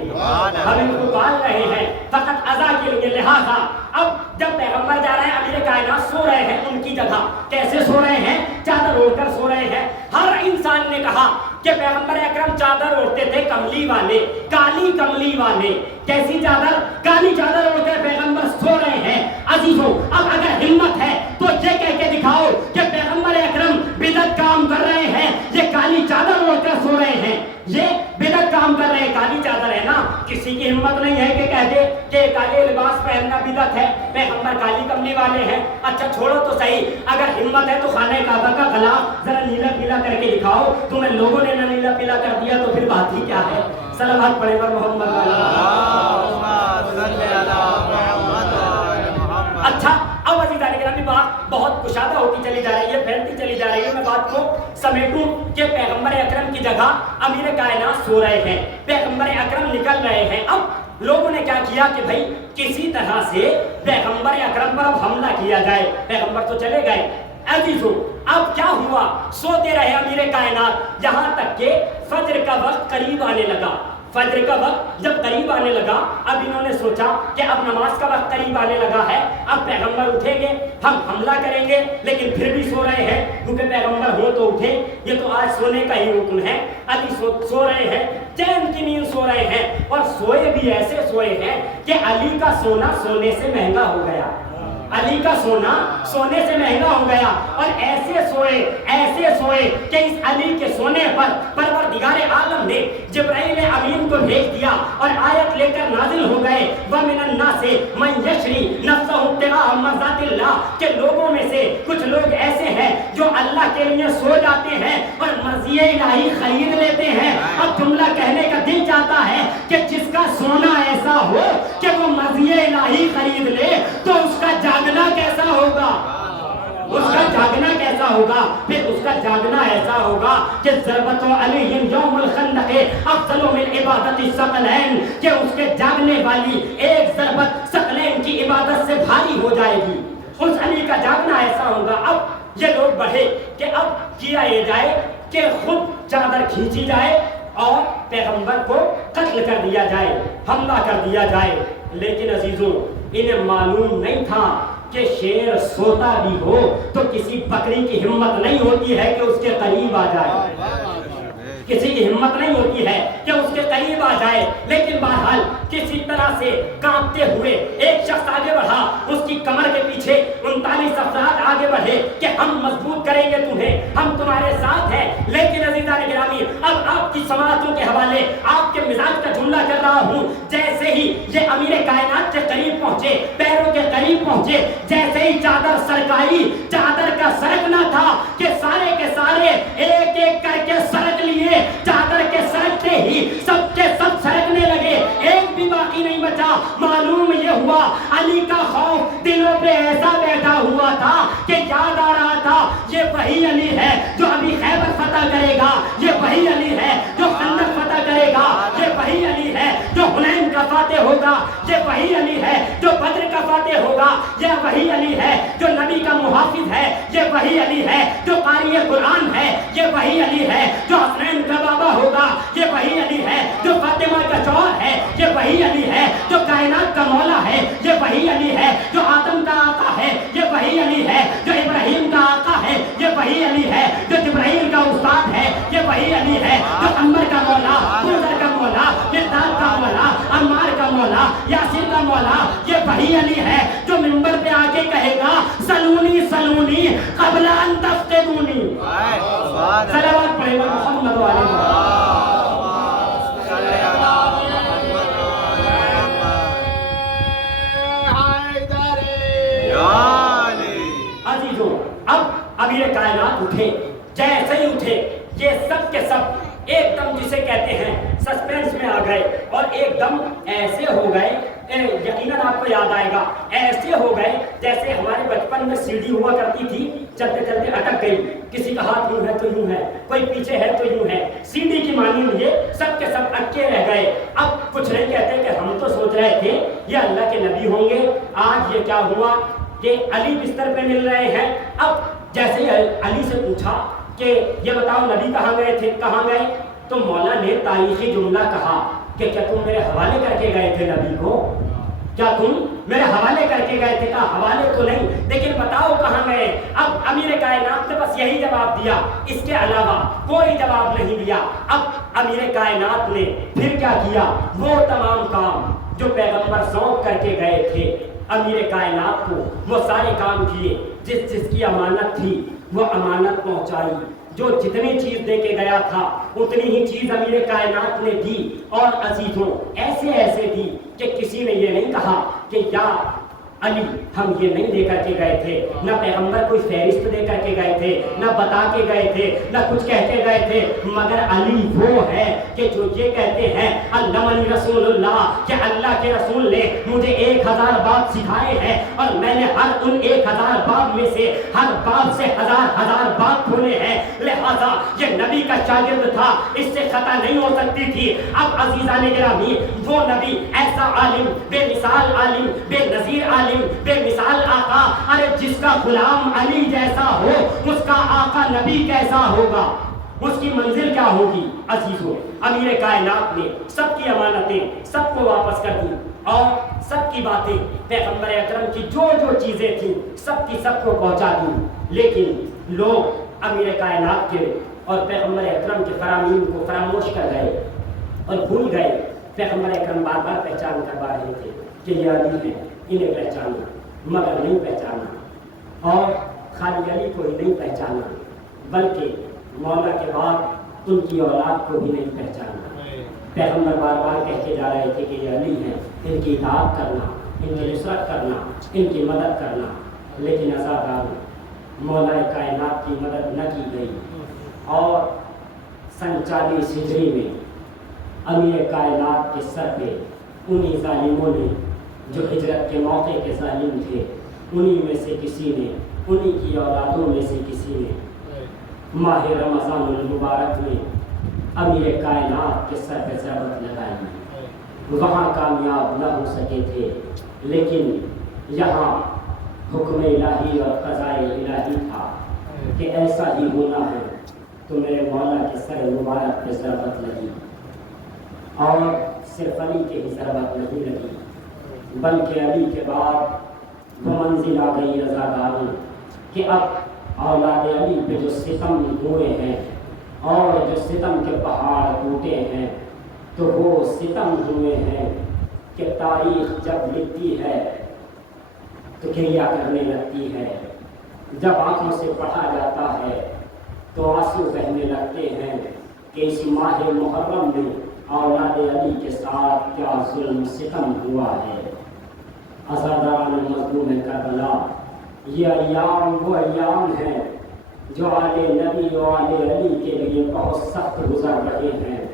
ہم ان کو پال رہے ہیں فقط عزا کے لیے. لہٰذا اب جب پیغمبر جا رہے ہیں، امیر کائنات سو رہے ہیں ان کی جگہ. کیسے سو رہے ہیں؟ چادر اوڑھ کر سو رہے ہیں. ہر انسان نے کہا کہ پیغمبر اکرم چادر اوڑھتے تھے کملی والے، کالی کملی والے. کیسی چادر؟ کالی چادر اوڑھ کر پیغمبر سو رہے ہیں. عزیزوں، اب اگر ہمت ہے تو یہ کہہ کے دکھاؤ کہ پیغمبر اکرم بدعت کام کر رہے ہیں، یہ کالی چادر اوڑھ کر سو رہے ہیں. یہ بدعت کام کر رہے ہیں، کالی چادر ہے نا. کسی کی ہمت نہیں ہے کہ کہہ دے کہ کالے لباس پہننا بدعت ہے، پیغمبر کالی کملی والے ہیں. اچھا چھوڑو تو صحیح، اگر ہمت ہے تو خانہ کعبہ کا غلاف ذرا نیلا پیلا کر کے دکھاؤ. تمہیں لوگوں نے نہ نیلا پیلا کر دیا تو پھر بات ہی کیا ہے؟ صلوات پڑھے پر محمد. اچھا، اب عزیزان گرامی بات بہت کشادہ ہوتی چلی جا رہی ہے، پھیلتی چلی جا رہی ہے. میں بات کو سمیٹوں کہ پیغمبر اکرم کی جگہ امیر کائنات سو رہے ہیں، پیغمبر اکرم نکل رہے ہیں. اب لوگوں نے کیا کیا کہ بھائی کسی طرح سے پیغمبر اکرم پر اب حملہ کیا جائے. پیغمبر تو چلے گئے. عزیزو، اب کیا ہوا؟ سوتے رہے امیر کائنات یہاں تک کہ فجر کا وقت قریب آنے لگا. فجر کا وقت جب قریب آنے لگا، اب انہوں نے سوچا کہ اب نماز کا وقت قریب آنے لگا ہے، اب پیغمبر اٹھیں گے، ہم حملہ کریں گے. لیکن پھر بھی سو رہے ہیں کیونکہ پیغمبر ہو تو اٹھے، یہ تو آج سونے کا ہی حکم ہے. علی سو رہے ہیں، چین کی نیند سو رہے ہیں، اور سوئے بھی ایسے سوئے ہیں کہ علی کا سونا سونے سے مہنگا ہو گیا. علی کا سونا سونے سے مہنگا ہو گیا، اور ایسے سوئے کہ اس علی کے سونے پر پروردگار عالم نے جبرائیل امین کو بھیج دیا اور آیت لے کر نازل ہو گئے، وَمِنَ النَّاسِ مَن يَشْرِي نَفْسَهُ ابْتِغَاءَ مَرْضَاتِ اللَّهِ، کہ لوگوں میں سے کچھ لوگ ایسے ہیں جو اللہ کے لیے سو جاتے ہیں اور مرضی الہی خرید لیتے ہیں۔ اب جملہ کہنے کا دل چاہتا ہے کہ جس کا سونا ایسا ہو کہ وہ مرضی الہی خرید لے تو اس کا جاگنا کیسا ہوگا؟ اس کا جاگنا کیسا ہوگا؟ پھر اس کا جاگنا ایسا ہوگا کہ ضربت علی یوم الخندق افضل من عبادت الثقلین، کہ اس کے جاگنے والی ایک ضربت ثقلین کی عبادت سے بھاری ہو جائے گی۔ اس علی کا جاگنا ایسا ہوگا۔ اب یہ لوگ بڑھے کہ اب کیا یہ جائے کہ خود چادر کھینچی جائے اور پیغمبر کو قتل کر دیا جائے، حملہ کر دیا جائے۔ لیکن عزیزوں، انہیں معلوم نہیں تھا کہ شیر سوتا بھی ہو تو کسی بکری کی ہمت نہیں ہوتی ہے کہ اس کے قریب آ جائے، کسی کی ہمت نہیں ہوتی ہے کہ اس کے قریب آ جائے۔ لیکن بہرحال کسی طرح سے کانپتے ہوئے ایک شخص آگے بڑھا، اس کی کمر کے پیچھے 39 افراد آگے بڑھے کہ ہم مضبوط کریں گے تمہیں، ہم تمہارے ساتھ ہیں۔ لیکن عزیزان گرامی، اب آپ کی سماعتوں کے حوالے آپ کے مزاج کا جملہ کر رہا ہوں۔ جیسے ہی یہ امیر کائنات کے قریب پہنچے، پیروں کے قریب پہنچے، جیسے ہی چادر سرکائی، چادر کا سرکنا تھا کہ سارے کے سارے ایک ایک کر کے سرک لیے۔ چادر کے سرکتے ہی سب کے سب سرکنے لگے، ایک بھی باقی نہیں بچا۔ معلوم یہ ہوا علی کا خوف دلوں پہ ایسا بیٹھا ہوا تھا کہ یاد آ رہا تھا یہ وہی علی ہے جو ابھی خیبر فتح کرے گا، یہ وہی علی ہے جو خندق فتح کرے گا، یہ وہی علی ہے جو حنین کا فاتح ہوگا، یہ وہی علی ہے جو بدر کا فاتح ہوگا، یہ وہی علی ہے جو نبی کا محافظ ہے، یہ وہی علی ہے جو قاری قرآن ہے، یہ وہی علی ہے جو حسنین کا بابا ہوگا، یہ وہی علی ہے جو فاطمہ کا شوہر ہے، یہ وہی علی ہے جو کائنات کا مولا ہے، یہ وہی علی ہے جو آدم کا آقا ہے، یہ وہی علی ہے جو ابراہیم کا آقا ہے، یہ وہی علی ہے جو جبرائیل کا استاد ہے، یہ وہی علی ہے جو عمر کا مولا، بردر کا مولا، مقداد کا مولا، عمار کا مولا، یاسر کا مولا، یہ وہی علی ہے جو منبر پہ آ کے کہے گا سلونی سلونی قبل ان تفتنونی۔ صلوات پڑھیں محمد علیہ عزیزوں۔ اب امیر کائنات اٹھے، جیسے ہی اٹھے یہ سب کے سب ایک دم جسے کہتے ہیں سسپینس میں آ گئے، اور ایک دم ایسے ہو گئے، یقیناً آپ کو یاد آئے گا، ایسے ہو گئے جیسے ہمارے بچپن میں سی ڈی ہوا کرتی تھی، چلتے چلتے اٹک گئی، کسی کا ہاتھ یوں ہے تو یوں ہے، کوئی پیچھے ہے تو یوں ہے، سی ڈی کی مانند یہ سب کے سب اٹکے رہ گئے۔ اب کچھ نہیں کہتے کہ ہم تو سوچ رہے تھے یہ اللہ کے نبی ہوں گے، آج یہ کیا ہوا کہ علی بستر پہ مل رہے ہیں۔ اب جیسے ہی علی سے پوچھا کہ یہ بتاؤ نبی کہاں گئے تھے، کہاں گئے، تو مولا نے تاریخی جملہ کہا کہ کیا تم میرے حوالے کر کے گئے تھے نبی کو، کیا تم میرے حوالے کر کے گئے تھے؟ کہا حوالے تو نہیں، لیکن بتاؤ کہاں گئے۔ اب امیر کائنات نے بس یہی جواب دیا، اس کے علاوہ کوئی جواب نہیں دیا۔ اب امیر کائنات نے پھر کیا کیا، وہ تمام کام جو پیغمبر سونپ کر کے گئے تھے امیر کائنات کو، وہ سارے کام کیے، جس کی امانت تھی وہ امانت پہنچائی، جو جتنی چیز دے کے گیا تھا اتنی ہی چیز امیر کائنات نے دی، اور عزیزوں ایسے ایسے دی کہ کسی نے یہ نہیں کہا کہ یا علی ہم یہ نہیں دے کر کے گئے تھے، نہ پیغمبر کوئی فہرست دے کر کے گئے تھے، نہ بتا کے گئے تھے، نہ کچھ کہہ کے گئے تھے، مگر علی وہ ہے کہ جو یہ کہتے ہیں علمنی رسول اللہ، کہ اللہ کے رسول نے مجھے 1000 باب سکھائے ہیں، اور میں نے ہر ان 1000 باب میں سے ہر باب سے ہزار باب کھولے ہیں، لہذا یہ نبی کا شاگرد تھا، اس سے خطا نہیں ہو سکتی تھی۔ اب عزیزان گرامی، وہ نبی ایسا عالم، بے مثال عالم، بے نظیر عالم، بے مثال آقا، ارے جس کا غلام علی جیسا ہو اس کا آقا نبی کیسا ہوگا، اس کی منزل کیا ہوگی۔ عزیزوں امیر کائنات نے سب کی امانتیں سب کو واپس کر دی، اور سب کی باتیں پیغمبر اکرم کی جو جو چیزیں تھیں سب کی سب کو پہنچا دی، لیکن لوگ امیر کائنات کے اور پیغمبر اکرم کے فرامین کو فراموش کر گئے اور بھول گئے۔ پیغمبر اکرم بار بار پہچان کروا رہے تھے کہ یہ علی ہے، انہیں پہچانو، مگر نہیں پہچانا، اور خالی علی کو ہی نہیں پہچانا بلکہ مولا کے بعد ان کی اولاد کو بھی نہیں پہچانا۔ پیغمبر بار بار کہتے جا رہے تھے کہ یہ علی ہیں، ان کی اطاعت کرنا، ان کی نصرت کرنا، ان کی مدد کرنا، لیکن عزادار مولا کائنات کی مدد نہ کی گئی، اور سن 40 ہجری میں امیر کائنات کے سر پہ انہی ظالموں نے جو ہجرت کے موقع کے ظالم تھے، انہی میں سے کسی نے، انہی کی اولادوں میں سے کسی نے ماہ رمضان المبارک میں امیر کائنات کے سر پہ ضربت لگائی۔ وہاں کامیاب نہ ہو سکے تھے، لیکن یہاں حکم الہی اور قضاء الہی تھا کہ ایسا ہی ہونا ہے، تو میرے مولا کے سر مبارک پہ ضربت لگی، اور صرف علی کے ہی ضربت نہیں لگی بلکہ علی کے بعد وہ منزل آ گئی عزاداروں کہ اب اولاد علی پہ جو ستم ہوئے ہیں اور جو ستم کے پہاڑ ٹوٹے ہیں، تو وہ ستم ہوئے ہیں کہ تاریخ جب لکھتی ہے تو کریا کرنے لگتی ہے، جب آنکھوں سے پڑھا جاتا ہے تو آنسو بہنے لگتے ہیں کہ اس ماہ محرم میں اولاد علی کے ساتھ کیا ظلم ستم ہوا ہے۔ عزاداران مظلوم کربلا، یہ ایام وہ ایام ہیں جو آل نبی و آل علی کے لیے بہت سخت گزر رہے ہیں۔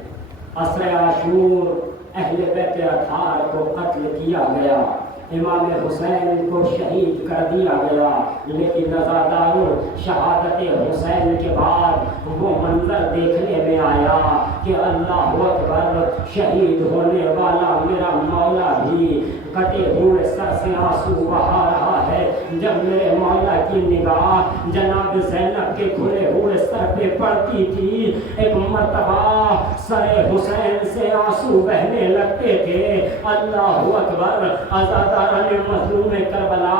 عصر عاشور اہل بیت اطہار کو قتل کیا گیا، امام حسین کو شہید کر دیا گیا، لیکن عزاداروں شہادت حسین کے بعد وہ منظر دیکھنے میں آیا کہ اللہ اکبر، شہید ہونے والا میرا مولا بھی کٹے ہوئے سر سے آنسو بہا رہا ہے۔ جب میرے مولا کی نگاہ جناب زینب کے کھلے ہوئے سر پہ پڑتی تھی، ایک مرتبہ سر حسین سے آنسو بہنے لگتے تھے۔ اللہ اکبر، عزاداران مظلوم کربلا،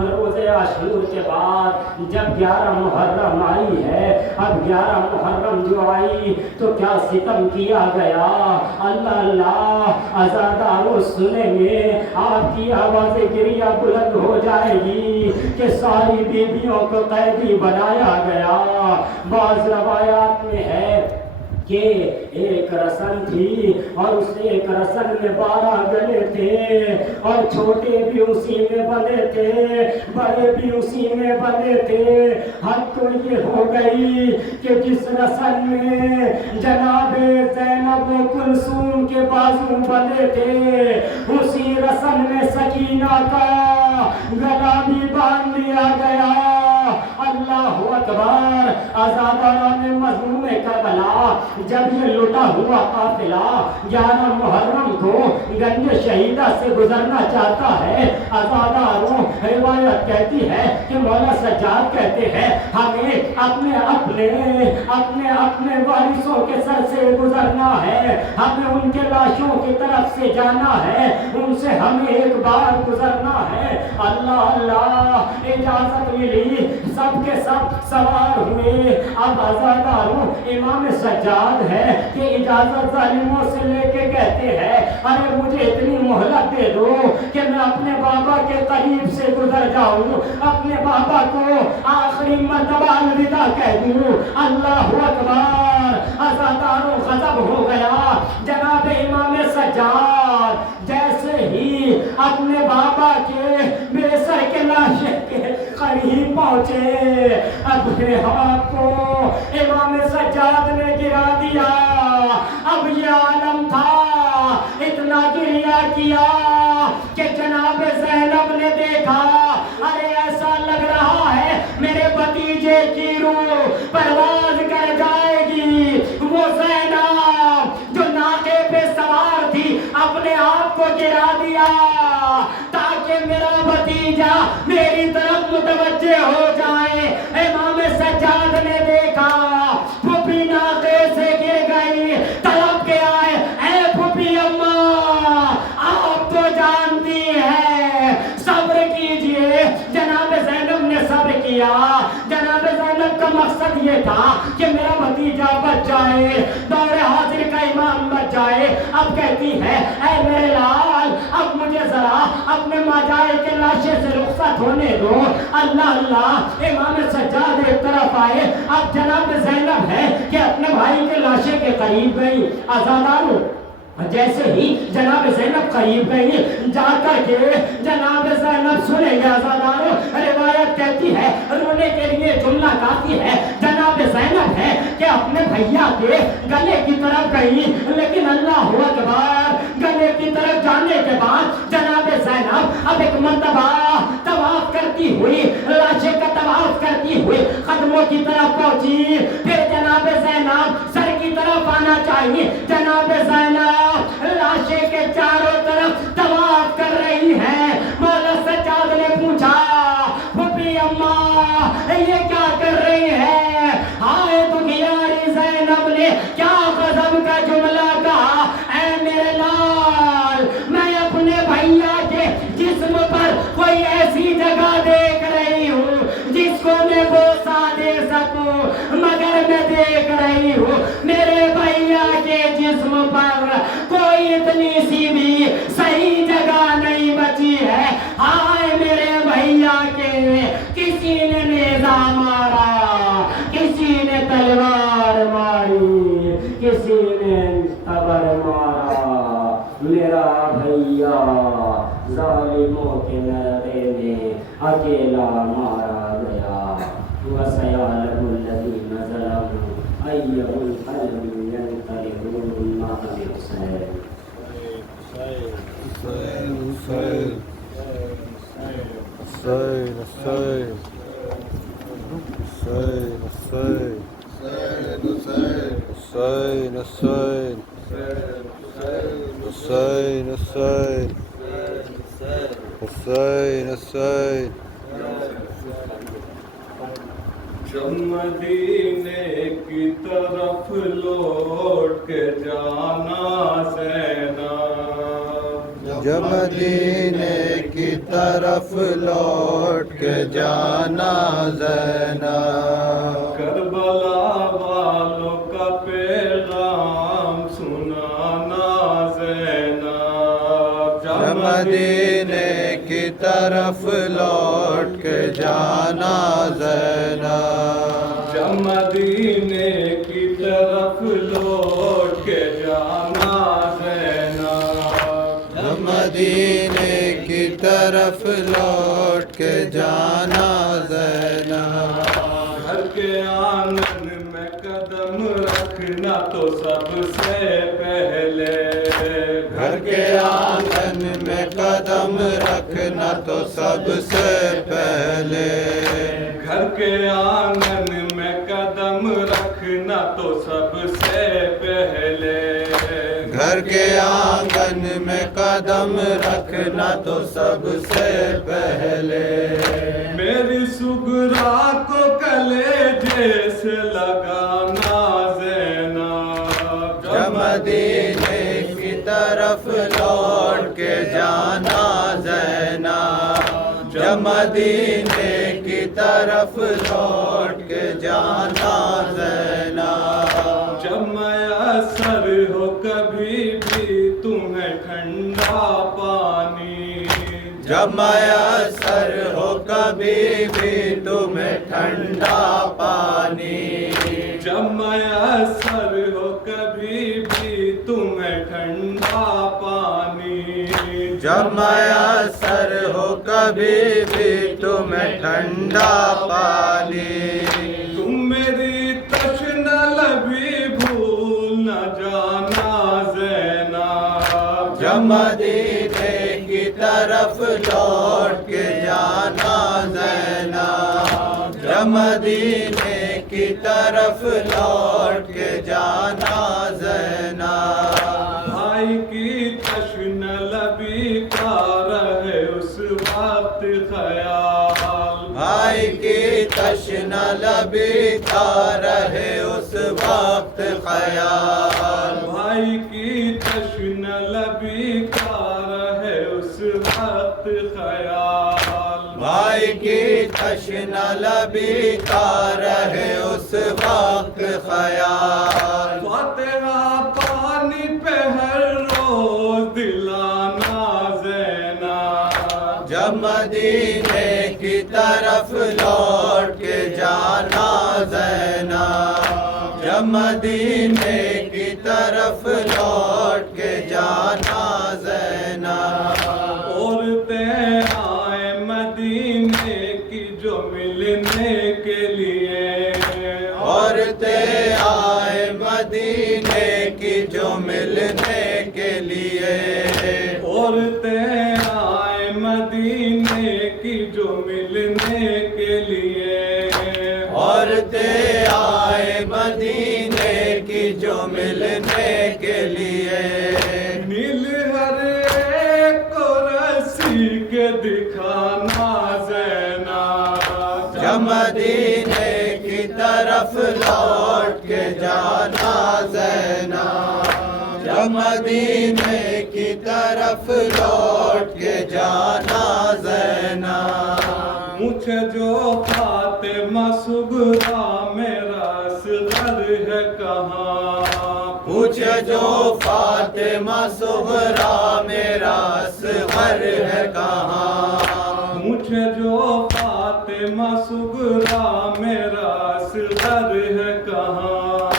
روز عاشور کے بعد جب 11 محرم آئی ہے، اب 11 محرم جو آئی تو کیا ستم کیا گیا۔ اللہ اللہ، عزاداروں سنیں گے، آپ کی آواز گریہ بلند ہو جائے گی کہ ساری بیویوں کو قیدی بنایا گیا۔ بعض روایات میں ہے کہ ایک رسن تھی اور اس ایک رسن میں 12 گلے تھے، اور چھوٹے بھی اسی میں بندے تھے، بڑے بھی اسی میں بندے تھے۔ حد تو یہ ہو گئی کہ جس رسن میں جناب زینب و کلثوم کے بازو بندے تھے، اسی رسن میں سکینہ کا گلا بھی باندھ دیا گیا۔ اللہ اکبر، عزاداران مظلوم کربلا، جب یہ لٹا ہوا قافلہ 11 محرم کو گنج شہیدہ سے گزرنا چاہتا ہے، عزاداروں روایت کہتی ہے کہ مولا سجاد کہتے ہیں ہمیں اپنے وارثوں کے سر سے گزرنا ہے، ہمیں ان کے لاشوں کی طرف سے جانا ہے، ان سے ہمیں ایک بار گزرنا ہے۔ اللہ اللہ، اجازت ملی، سب کے سب سوار ہوئے۔ اب عزاداروں امام سجاد ہے کہ اجازت ظالموں سے لے کے کہتے ہیں ارے مجھے اتنی مہلت دے دو کہ میں اپنے بابا کے قریب سے گزر جاؤں، اپنے بابا کو آخری مرتبہ الوداع کہہ دوں۔ اللہ اکبر، عزاداروں غضب ہو گیا۔ جناب امام سجاد جیسے ہی اپنے بابا کے بے سر کے لاشے کے قریب پہنچے، اپنے ہاتھ کو امام سجاد نے گرا دیا۔ اب یہ عالم تھا، اتنا گریہ کیا کہ جناب زینب نے دیکھا، ارے ایسا لگ رہا ہے میرے بھتیجے کی روح پرواز کر جائے گی۔ وہ زینب جو ناقے پہ سوار تھی، اپنے آپ کو گرا دیا تاکہ میرا بھتیجا میری طرف متوجہ ہو جائے۔ امام سجاد نے دیکھا پھوپھی ناقے سے گر گئی، تڑپ کے آئے، اے پھوپھی اماں آپ تو جانتی ہیں، صبر کیجئے۔ جناب زینب نے صبر کیا۔ جناب زینب کا مقصد یہ تھا کہ میرا بھتیجا بچ جائے، دور حاضر کا امام بچ جائے۔ اب کہتی ہے اے میرے لال، اب مجھے ذرا اپنے ماجائے کے لاشے سے رخصت ہونے دو. اللہ اللہ. امام سجاد ایک طرف آئے. اب جناب زینب ہے کہ اپنے بھائی کے لاشے کے قریب گئی. آزادارو جیسے ہی جناب زینب قریب گئی, جا کر کے جناب زینب سنیں گے آزادارو, روایت کہتی ہے رونے کے لیے جملہ کافی ہے. جناب زینب ہے کہ اپنے بھیا کے گلے کی طرف گئی, لیکن اللہ اکبر, گلے کی طرف جانے کے بعد جناب زینب اب ایک مرتبہ طواف کرتی ہوئی, لاشے کا طواف کرتی ہوئی قدموں کی طرف پہنچی. پھر جناب زینب سر کی طرف آنا چاہیے. جناب زینب لاشے کے چاروں طرف طواف کر رہی ہے. مولا سجاد نے پوچھا پھوپھی اماں یہ کیا کر رہی ہے؟ ہائے دکھیاری زینب نے کیا غضب کا جملہ کہا, اے میرے لال, میں اپنے بھیا کے جسم پر کوئی ایسی جگہ دیکھ رہی ہوں جس کو میں بوسہ دے سکوں, مگر میں دیکھ رہی ہوں میرے بھیا کے جسم پر کوئی اتنی سی بھی صحیح جگہ نہیں بچی ہے. ہائے میرے بھیا کے کسی نے نیزہ مارا, کسی نے تلوار ماری, کسی نے تبر مارا, میرا بھیا ظالموں کے نرے میں اکیلا مارا گیا. وَسَيَعْلَمُ الَّذِينَ ظَلَمُوا أَيُّ الْقَلْبِ يَنقَلِبُونَ مَا بِالْخَيْرِ. جب مدینے کی طرف لوٹ کے جانا زینب, جب مدینے کی طرف لوٹ کے جانا زینب, کربلا والوں کا پیغام سنانا زینب. جب مدینے کی طرف لوٹ کے جانا زینب, جب مدینے کی طرف لوٹ کے جانا زینب. جب مدینے کی طرف لوٹ کے جانا زینب. گھر کے آنگن میں قدم رکھنا تو سب سے پہلے, گھر کے آنگن میں قدم رکھنا تو سب سے پہلے, گھر کے آنگن میں قدم رکھنا تو سب سے پہلے, گھر کے آنگن میں قدم رکھنا تو سب سے پہلے. میری سغرا کو کلیجے سے لگانا زینب. جب مدینے کی طرف لوٹ کے جانا زینب, جب مدینے کی طرف لوٹ کے جانا زینب. جب میسر ہو کبھی بھی تمہیں ٹھنڈا پانی, جب میسر ہو کبھی بھی تمہیں ٹھنڈا پانی, جب میسر ہو کبھی بھی تمہیں ٹھنڈا پانی, جب میسر ہو کبھی بھی تمہیں ٹھنڈا پانی. تم میری تشنہ لبی بھول نہ جانا زینب. جب مدینے کی طرف لوٹ کے جانا زینب, جب مدینے کی طرف لوٹ کے جانا زینب. بھائی کی تشنہ لبی کا رہے اس وقت خیال, بھائی کی تشنہ لبی کا رہے اس وقت خیال, بھائی کی تشنہ لبی کا رہے اس وقت خیال, بھائی کی تشنہ لبی کا رہے اس وقت خیال. فاتحہ پانی پہ ہر روز دلانا زینب. لوٹ کے جانا زینب، جب مدینے کی طرف لوٹ کے جانا زینب، عورتیں آئیں مدینے کی جو ملنے کے لیے، عورتیں آئے مدینے کی جو ملنے کے لیے، عورتیں آئیں مدینے کی جو ملنے کے لیے، عورتیں آئے مدینے کی جو ملنے کے لیے، نیل ہر ایک کو رسی کے دکھانا زینب، جب مدینے کی طرف لوٹ کے جانا زینب، جب مدینے کی طرف لوٹ کے جانا زینب، مجھے جو فاطمہ صغریٰ میرا اصغر ہے کہاں، مجھے جو فاطمہ صغریٰ میرا اصغر ہے کہاں، مجھے جو فاطمہ صغریٰ میرا اصغر ہے کہاں،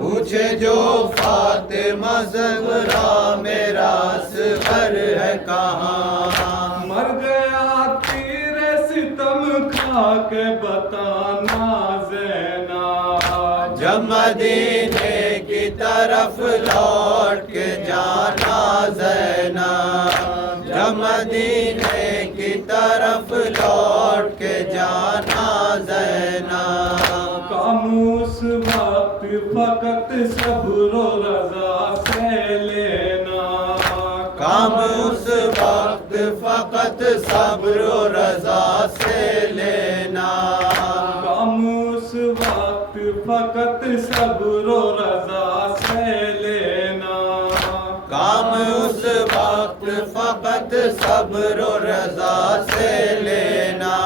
مجھے جو فاطمہ صغریٰ میرا اصغر ہے کہاں، مر گیا تیرے ستم کھا کے بتانا زینب، جب مدینے کی طرف لوٹ کے جانا زینب، جب مدینے کی طرف لوٹ کے جانا زینب، کام اس وقت فقط صبر و رضا سے لینا، کام اس وقت فقط صبر و رضا سے لینا، کام اس وقت فقط صبر و رضا سے لینا، کام اس وقت فقط صبر و رضا سے لینا،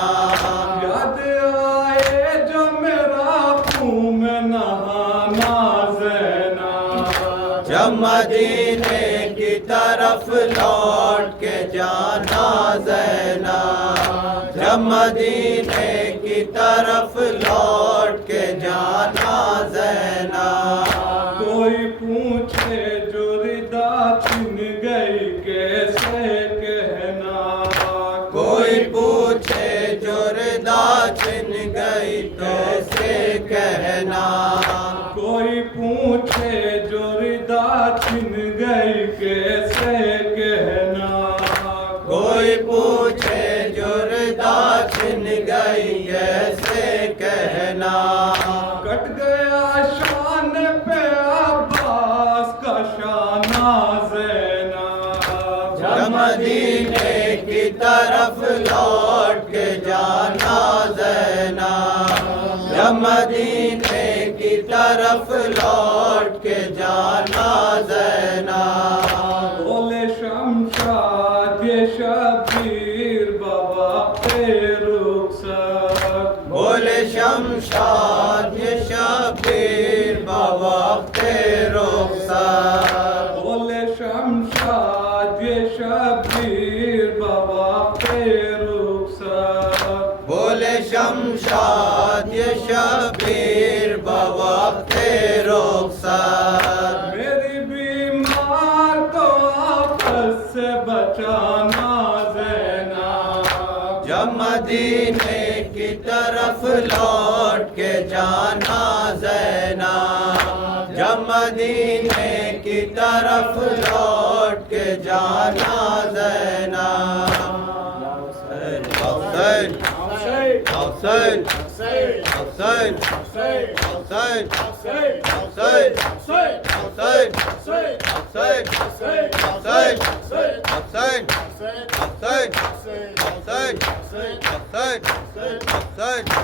یاد آئے جو میرا خون میں نہانا زینب، جب مدینے کی طرف لوٹ کے جانا زینب، جب مدینے کی طرف لوٹ کے جانا زینب، کوئی پوچھے جو ردا چھن گئی کیسے کہنا، کوئی پوچھے جو ردا چھن گئی کیسے کہنا، کوئی پوچھے جو ردا چھن گئی کیسے کہنا، کوئی پوچھے جو ردا چھن گئی کیسے کہنا، کٹ گیا شان پہ عباس کا شانہ زینب، جب مدینے کی طرف لوٹ کے جانا زینب، جب مدینے کی طرف لوٹ کے جانا زینب، بولے شمشاد یہ شبیر بوقت رخصت، بولے شمشاد یہ شبیر بوقت رخصت، بولے شمشاد یہ شبیر بوقت رخصت، بولے شمشاد یہ شبیر بوقت رخصت، میری بیمار کو آفت سے بچانا زینب، جب مدینے کی طرف لوٹ کے جانا زینب، جب مدینے کی طرف لوٹ کے جانا زینب، حسین حسین حسین حسین حسین حسین حسین حسین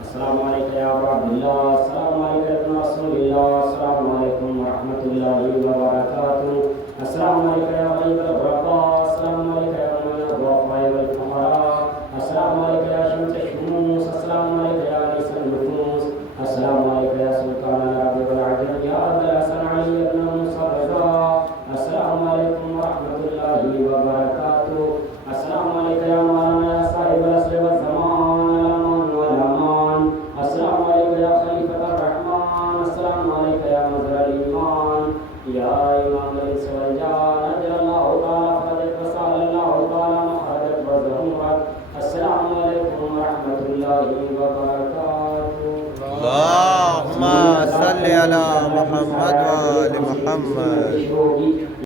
السلام علیکم یا عبداللہ، السلام علیکم رسول اللہ، السلام علیکم ورحمۃ اللہ وبرکاتہ، السلام علیکم یا غیب الغرباء، السلام علیکم یا من الضعفاء والفقراء، السلام علیکم یا شمس الشموس، السلام علیکم یا انیس النفوس، السلام علیکم یا سلطان العرب والعجم، یا ابا الحسن علی بن موسیٰ الرضا، السلام علیکم ورحمۃ اللہ وبرکاتہ، السلام علیکم یا مولانا یا صاحب العصر ورحمۃ اللہ وبرکاتہ. اللهم صل على محمد وآل محمد. ہوگی